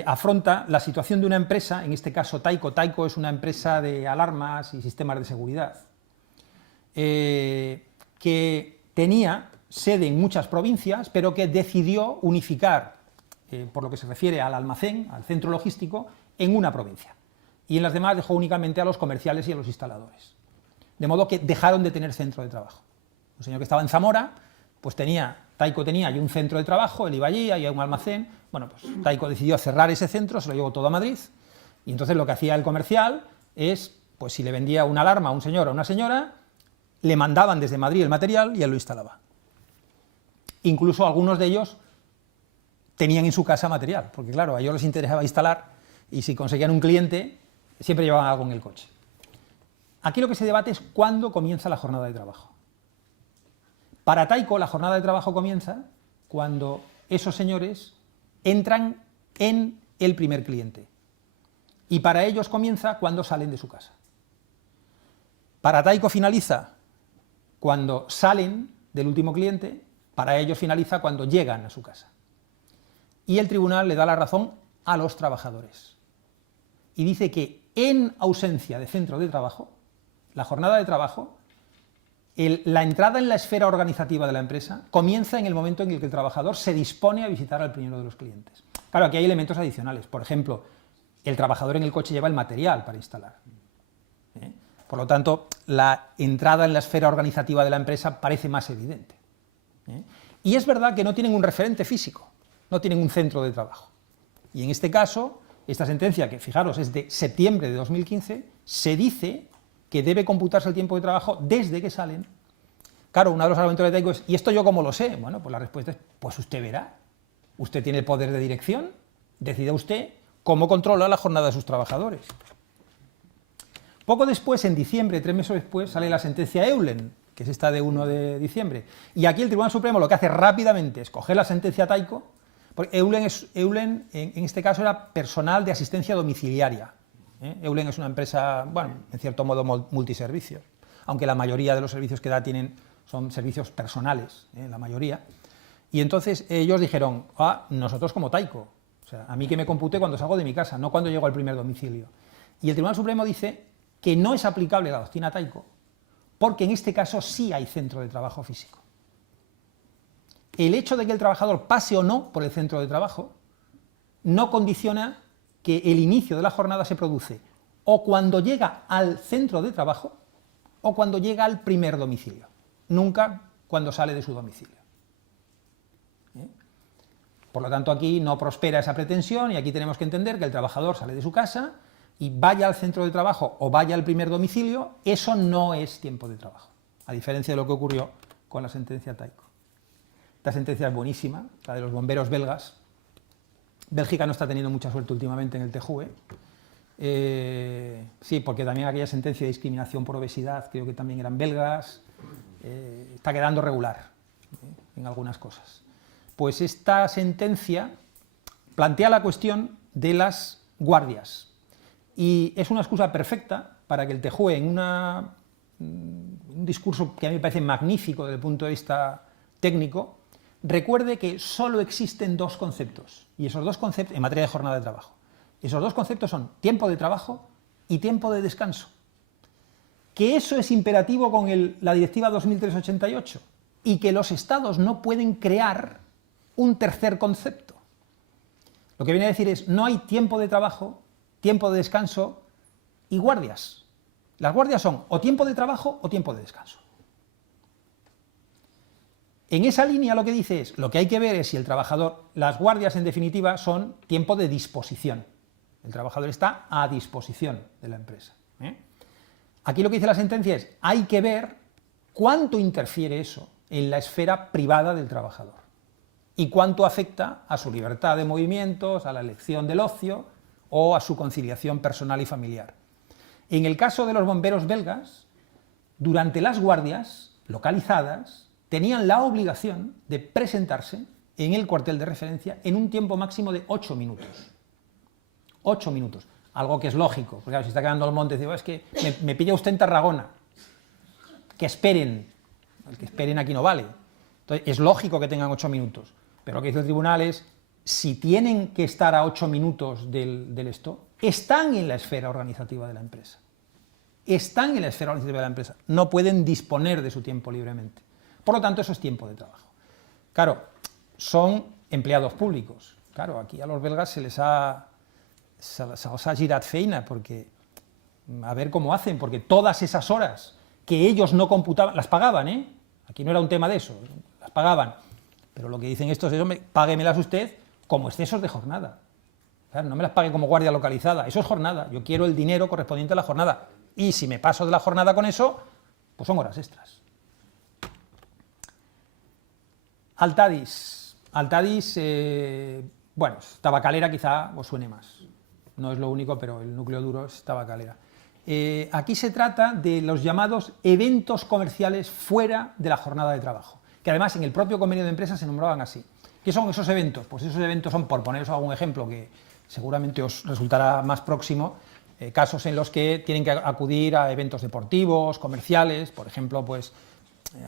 afronta la situación de una empresa, en este caso Tyco. Tyco es una empresa de alarmas y sistemas de seguridad, que tenía sede en muchas provincias, pero que decidió unificar, por lo que se refiere al almacén, al centro logístico, en una provincia. Y en las demás dejó únicamente a los comerciales y a los instaladores. De modo que dejaron de tener centro de trabajo. Un señor que estaba en Zamora, pues Tyco tenía allí un centro de trabajo, él iba allí, había un almacén. Bueno, pues Tyco decidió cerrar ese centro, se lo llevó todo a Madrid, y entonces lo que hacía el comercial es, pues si le vendía una alarma a un señor o a una señora, le mandaban desde Madrid el material y él lo instalaba. Incluso algunos de ellos tenían en su casa material, porque claro, a ellos les interesaba instalar y si conseguían un cliente, siempre llevaban algo en el coche. Aquí lo que se debate es cuándo comienza la jornada de trabajo. Para Tyco, la jornada de trabajo comienza cuando esos señores entran en el primer cliente. Y para ellos comienza cuando salen de su casa. Para Tyco finaliza cuando salen del último cliente, para ellos finaliza cuando llegan a su casa. Y el tribunal le da la razón a los trabajadores. Y dice que en ausencia de centro de trabajo, la jornada de trabajo, la entrada en la esfera organizativa de la empresa comienza en el momento en el que el trabajador se dispone a visitar al primero de los clientes. Claro, aquí hay elementos adicionales. Por ejemplo, el trabajador en el coche lleva el material para instalar. Por lo tanto, la entrada en la esfera organizativa de la empresa parece más evidente. Y es verdad que no tienen un referente físico, no tienen un centro de trabajo. Y en este caso, esta sentencia, que fijaros es de septiembre de 2015, se dice que debe computarse el tiempo de trabajo desde que salen. Claro, uno de los argumentos de Tyco es, ¿y esto yo cómo lo sé? Bueno, pues la respuesta es, pues usted verá. Usted tiene el poder de dirección, decida usted cómo controla la jornada de sus trabajadores. Poco después, en diciembre, 3 meses después, sale la sentencia Eulen, que es esta de 1 de diciembre. Y aquí el Tribunal Supremo lo que hace rápidamente es coger la sentencia Tyco, porque Eulen en este caso era personal de asistencia domiciliaria. Eulen es una empresa, bueno, en cierto modo multiservicios, aunque la mayoría de los servicios que da son servicios personales, la mayoría. Y entonces ellos dijeron, nosotros como Tyco, o sea, a mí que me compute cuando salgo de mi casa, no cuando llego al primer domicilio. Y el Tribunal Supremo dice que no es aplicable la doctrina Tyco, porque en este caso sí hay centro de trabajo físico. El hecho de que el trabajador pase o no por el centro de trabajo no condiciona que el inicio de la jornada se produce o cuando llega al centro de trabajo o cuando llega al primer domicilio, nunca cuando sale de su domicilio. Por lo tanto, aquí no prospera esa pretensión y aquí tenemos que entender que el trabajador sale de su casa y vaya al centro de trabajo o vaya al primer domicilio, eso no es tiempo de trabajo, a diferencia de lo que ocurrió con la sentencia Tyco. Esta sentencia es buenísima, la de los bomberos belgas. Bélgica no está teniendo mucha suerte últimamente en el TJUE. Sí, porque también aquella sentencia de discriminación por obesidad, creo que también eran belgas, está quedando regular en algunas cosas. Pues esta sentencia plantea la cuestión de las guardias y es una excusa perfecta para que el TJUE, en un discurso que a mí me parece magnífico desde el punto de vista técnico, recuerde que solo existen 2 conceptos, y esos 2 conceptos, en materia de jornada de trabajo, esos 2 conceptos son tiempo de trabajo y tiempo de descanso. Que eso es imperativo con la Directiva 2003/88 y que los Estados no pueden crear un tercer concepto. Lo que viene a decir es, no hay tiempo de trabajo, tiempo de descanso y guardias. Las guardias son o tiempo de trabajo o tiempo de descanso. En esa línea lo que dice es, lo que hay que ver es si el trabajador, las guardias en definitiva son tiempo de disposición. El trabajador está a disposición de la empresa. Aquí lo que dice la sentencia es, hay que ver cuánto interfiere eso en la esfera privada del trabajador y cuánto afecta a su libertad de movimientos, a la elección del ocio o a su conciliación personal y familiar. En el caso de los bomberos belgas, durante las guardias localizadas, tenían la obligación de presentarse en el cuartel de referencia en un tiempo máximo de 8 minutos. 8 minutos, algo que es lógico, porque claro, si está quedando al monte, dice, es que me pilla usted en Tarragona, que esperen, el que esperen aquí no vale. Entonces, es lógico que tengan 8 minutos, pero lo que dice el tribunal es, si tienen que estar a 8 minutos del esto, están en la esfera organizativa de la empresa. Están en la esfera organizativa de la empresa, no pueden disponer de su tiempo libremente. Por lo tanto, eso es tiempo de trabajo. Claro, son empleados públicos. Claro, aquí a los belgas se les ha girat feina, porque a ver cómo hacen, porque todas esas horas que ellos no computaban, las pagaban, aquí no era un tema de eso, las pagaban, pero lo que dicen estos es, páguemelas usted como excesos de jornada. Claro, no me las pague como guardia localizada, eso es jornada, yo quiero el dinero correspondiente a la jornada, y si me paso de la jornada con eso, pues son horas extras. Altadis, Altadis, bueno, Tabacalera quizá os suene más. No es lo único, pero el núcleo duro es Tabacalera. Aquí se trata de los llamados eventos comerciales fuera de la jornada de trabajo, que además en el propio convenio de empresa se nombraban así. ¿Qué son esos eventos? Pues esos eventos son, por poneros algún ejemplo que seguramente os resultará más próximo, casos en los que tienen que acudir a eventos deportivos, comerciales, por ejemplo, pues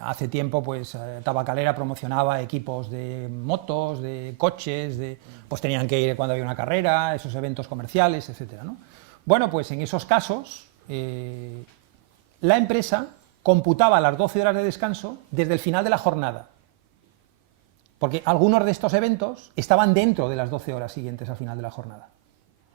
hace tiempo pues Tabacalera promocionaba equipos de motos, de coches, pues tenían que ir cuando había una carrera, esos eventos comerciales, etcétera, ¿no? Bueno, pues en esos casos la empresa computaba las 12 horas de descanso desde el final de la jornada, porque algunos de estos eventos estaban dentro de las 12 horas siguientes al final de la jornada.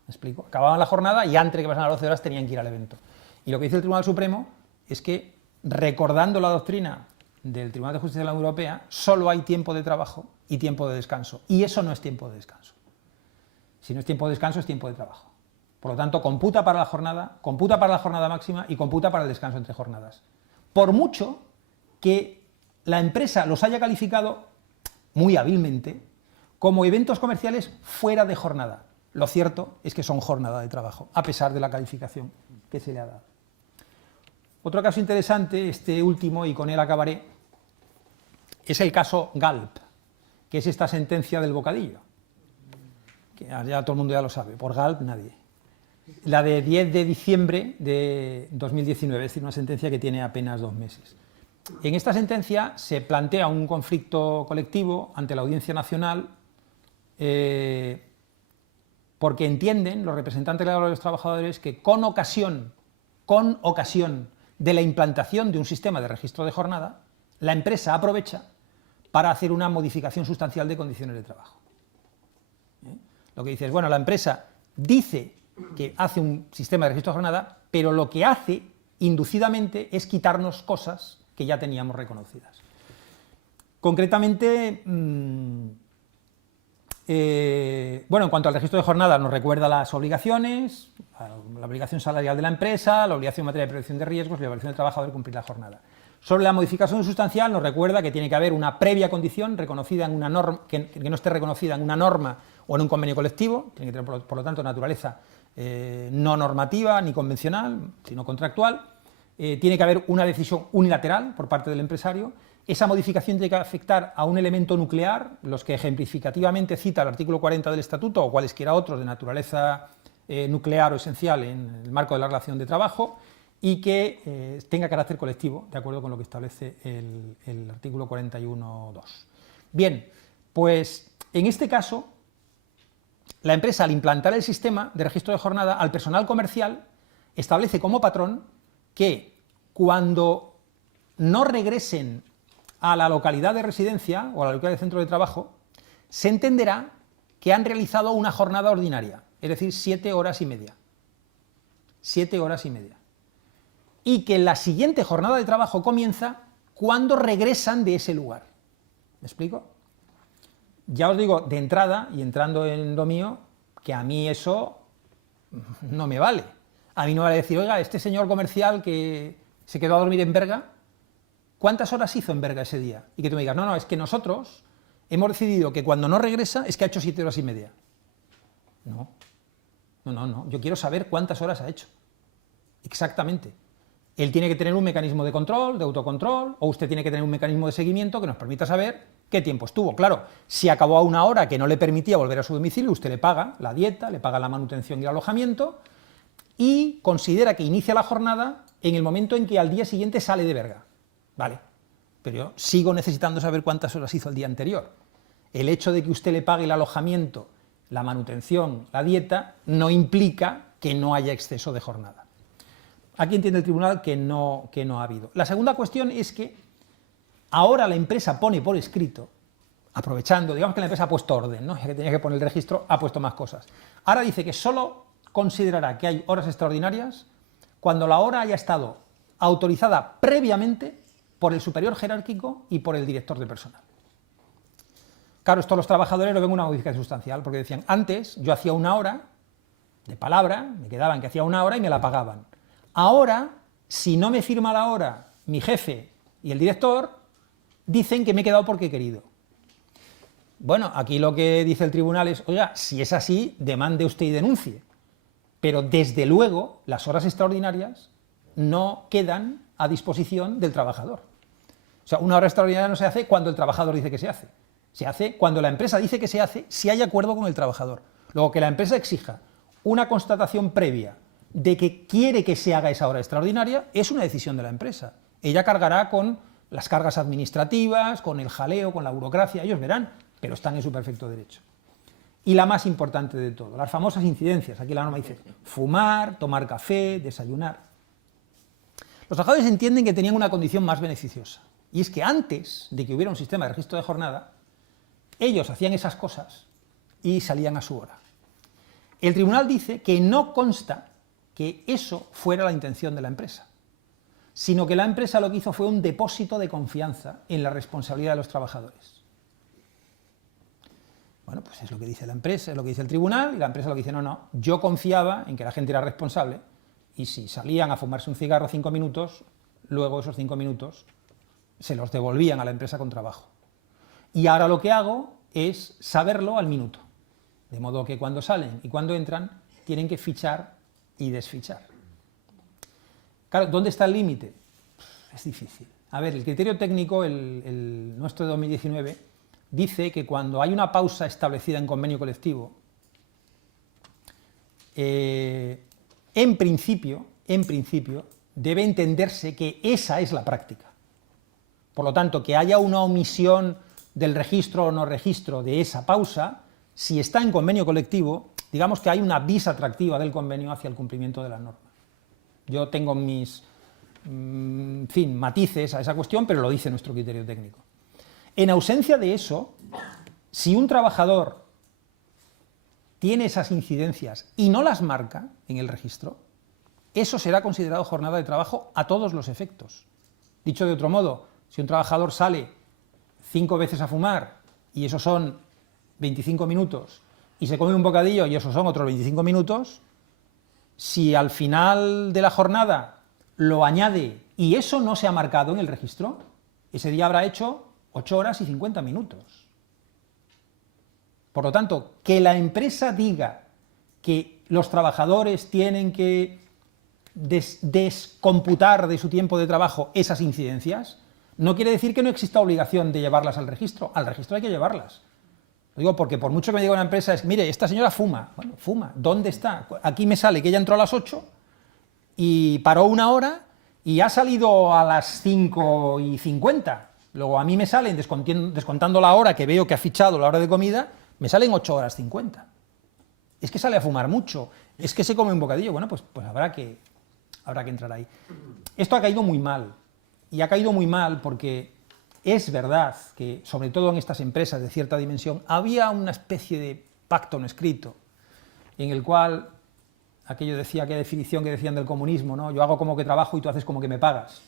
¿Me explico? Acababan la jornada y antes de que pasaran las 12 horas tenían que ir al evento. Y lo que dice el Tribunal Supremo es que, recordando la doctrina del Tribunal de Justicia de la Unión Europea, solo hay tiempo de trabajo y tiempo de descanso, y eso no es tiempo de descanso. Si no es tiempo de descanso, es tiempo de trabajo. Por lo tanto, computa para la jornada máxima y computa para el descanso entre jornadas. Por mucho que la empresa los haya calificado muy hábilmente como eventos comerciales fuera de jornada. Lo cierto es que son jornada de trabajo, a pesar de la calificación que se le ha dado. Otro caso interesante, este último, y con él acabaré, es el caso Galp, que es esta sentencia del bocadillo, que ya todo el mundo ya lo sabe, por Galp nadie. La de 10 de diciembre de 2019, es decir, una sentencia que tiene apenas 2 meses. En esta sentencia se plantea un conflicto colectivo ante la Audiencia Nacional porque entienden los representantes legales de los trabajadores que con ocasión de la implantación de un sistema de registro de jornada, la empresa aprovecha para hacer una modificación sustancial de condiciones de trabajo. Lo que dice es, bueno, la empresa dice que hace un sistema de registro de jornada, pero lo que hace inducidamente es quitarnos cosas que ya teníamos reconocidas. Concretamente, bueno, en cuanto al registro de jornada, nos recuerda las obligaciones, la obligación salarial de la empresa, la obligación en materia de prevención de riesgos y la obligación del trabajador de cumplir la jornada. Sobre la modificación sustancial nos recuerda que tiene que haber una previa condición reconocida en una norma, que no esté reconocida en una norma o en un convenio colectivo, tiene que tener por lo tanto naturaleza no normativa ni convencional, sino contractual. Tiene que haber una decisión unilateral por parte del empresario. Esa modificación tiene que afectar a un elemento nuclear, los que ejemplificativamente cita el artículo 40 del Estatuto o cualesquiera otros de naturaleza nuclear o esencial en el marco de la relación de trabajo, y que tenga carácter colectivo, de acuerdo con lo que establece el artículo 41.2. Bien, pues en este caso, la empresa, al implantar el sistema de registro de jornada, al personal comercial establece como patrón que cuando no regresen a la localidad de residencia o a la localidad de centro de trabajo, se entenderá que han realizado una jornada ordinaria, es decir, 7 horas y media. 7 horas y media. Y que la siguiente jornada de trabajo comienza cuando regresan de ese lugar. ¿Me explico? Ya os digo de entrada, y entrando en lo mío, que a mí eso no me vale. A mí no me vale decir, oiga, este señor comercial que se quedó a dormir en Berga, ¿cuántas horas hizo en Berga ese día? Y que tú me digas, no, es que nosotros hemos decidido que cuando no regresa es que ha hecho 7 horas y media. No, yo quiero saber cuántas horas ha hecho. Exactamente. Él tiene que tener un mecanismo de control, de autocontrol, o usted tiene que tener un mecanismo de seguimiento que nos permita saber qué tiempo estuvo. Claro, si acabó a una hora que no le permitía volver a su domicilio, usted le paga la dieta, le paga la manutención y el alojamiento, y considera que inicia la jornada en el momento en que al día siguiente sale de Berga. Vale, pero yo sigo necesitando saber cuántas horas hizo el día anterior. El hecho de que usted le pague el alojamiento, la manutención, la dieta, no implica que no haya exceso de jornada. Aquí entiende el tribunal que no ha habido. La segunda cuestión es que ahora la empresa pone por escrito, aprovechando, digamos que la empresa ha puesto orden, ¿no? Ya que tenía que poner el registro, ha puesto más cosas. Ahora dice que solo considerará que hay horas extraordinarias cuando la hora haya estado autorizada previamente por el superior jerárquico y por el director de personal. Claro, esto los trabajadores lo ven una modificación sustancial, porque decían, antes yo hacía 1 hora de palabra, me quedaban que hacía 1 hora y me la pagaban. Ahora, si no me firma la hora mi jefe y el director, dicen que me he quedado porque he querido. Bueno, aquí lo que dice el tribunal es, oiga, si es así, demande usted y denuncie. Pero desde luego las horas extraordinarias no quedan a disposición del trabajador. O sea, una hora extraordinaria no se hace cuando el trabajador dice que se hace. Se hace cuando la empresa dice que se hace si hay acuerdo con el trabajador. Luego, que la empresa exija una constatación previa de que quiere que se haga esa hora extraordinaria es una decisión de la empresa. Ella cargará con las cargas administrativas, con el jaleo, con la burocracia, ellos verán, pero están en su perfecto derecho. Y la más importante de todo, las famosas incidencias. Aquí la norma dice fumar, tomar café, desayunar. Los trabajadores entienden que tenían una condición más beneficiosa, y es que antes de que hubiera un sistema de registro de jornada, ellos hacían esas cosas y salían a su hora. El tribunal dice que no consta que eso fuera la intención de la empresa, sino que la empresa lo que hizo fue un depósito de confianza en la responsabilidad de los trabajadores. Bueno, pues es lo que dice la empresa, es lo que dice el tribunal, y la empresa lo que dice, no, yo confiaba en que la gente era responsable, y si salían a fumarse un cigarro 5 minutos, luego esos 5 minutos se los devolvían a la empresa con trabajo. Y ahora lo que hago es saberlo al minuto, de modo que cuando salen y cuando entran tienen que fichar y desfichar. Claro, ¿dónde está el límite? Es difícil. A ver, el criterio técnico, el nuestro de 2019, dice que cuando hay una pausa establecida en convenio colectivo, en principio, debe entenderse que esa es la práctica. Por lo tanto, que haya una omisión del registro o no registro de esa pausa, si está en convenio colectivo, digamos que hay una vis atractiva del convenio hacia el cumplimiento de la norma. Yo tengo mis matices a esa cuestión, pero lo dice nuestro criterio técnico. En ausencia de eso, si un trabajador tiene esas incidencias y no las marca en el registro, eso será considerado jornada de trabajo a todos los efectos. Dicho de otro modo, si un trabajador sale 5 veces a fumar y esos son 25 minutos, y se come un bocadillo y esos son otros 25 minutos, si al final de la jornada lo añade y eso no se ha marcado en el registro, ese día habrá hecho 8 horas y 50 minutos. Por lo tanto, que la empresa diga que los trabajadores tienen que descomputar de su tiempo de trabajo esas incidencias, no quiere decir que no exista obligación de llevarlas al registro hay que llevarlas. Lo digo porque por mucho que me diga una empresa es, mire, esta señora fuma. Bueno, fuma, ¿dónde está? Aquí me sale que ella entró a las 8 y paró 1 hora y ha salido a las 5:50. Luego a mí me salen, descontando la hora que veo que ha fichado la hora de comida, me salen 8 horas 50. Es que sale a fumar mucho, es que se come un bocadillo. Bueno, pues habrá que entrar ahí. Esto ha caído muy mal, y ha caído muy mal porque es verdad que, sobre todo en estas empresas de cierta dimensión, había una especie de pacto no escrito, en el cual, aquella definición que decían del comunismo, ¿no? Yo hago como que trabajo y tú haces como que me pagas.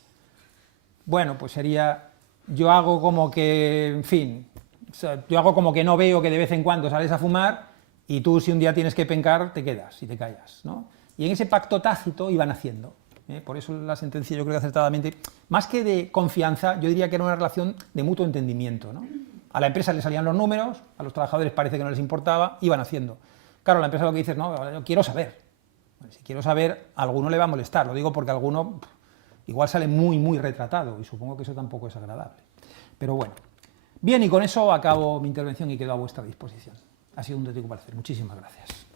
Bueno, pues sería, yo hago como que, en fin, o sea, yo hago como que no veo que de vez en cuando sales a fumar y tú, si un día tienes que pencar, te quedas y te callas, ¿no? Y en ese pacto tácito iban haciendo. Por eso la sentencia, yo creo que acertadamente, más que de confianza, yo diría que era una relación de mutuo entendimiento, ¿no? A la empresa le salían los números, a los trabajadores parece que no les importaba, iban haciendo. Claro, la empresa lo que dice es, no, yo quiero saber. Bueno, si quiero saber, a alguno le va a molestar, lo digo porque a alguno igual sale muy, muy retratado, y supongo que eso tampoco es agradable. Pero bueno. Bien, y con eso acabo mi intervención y quedo a vuestra disposición. Ha sido un auténtico placer. Muchísimas gracias.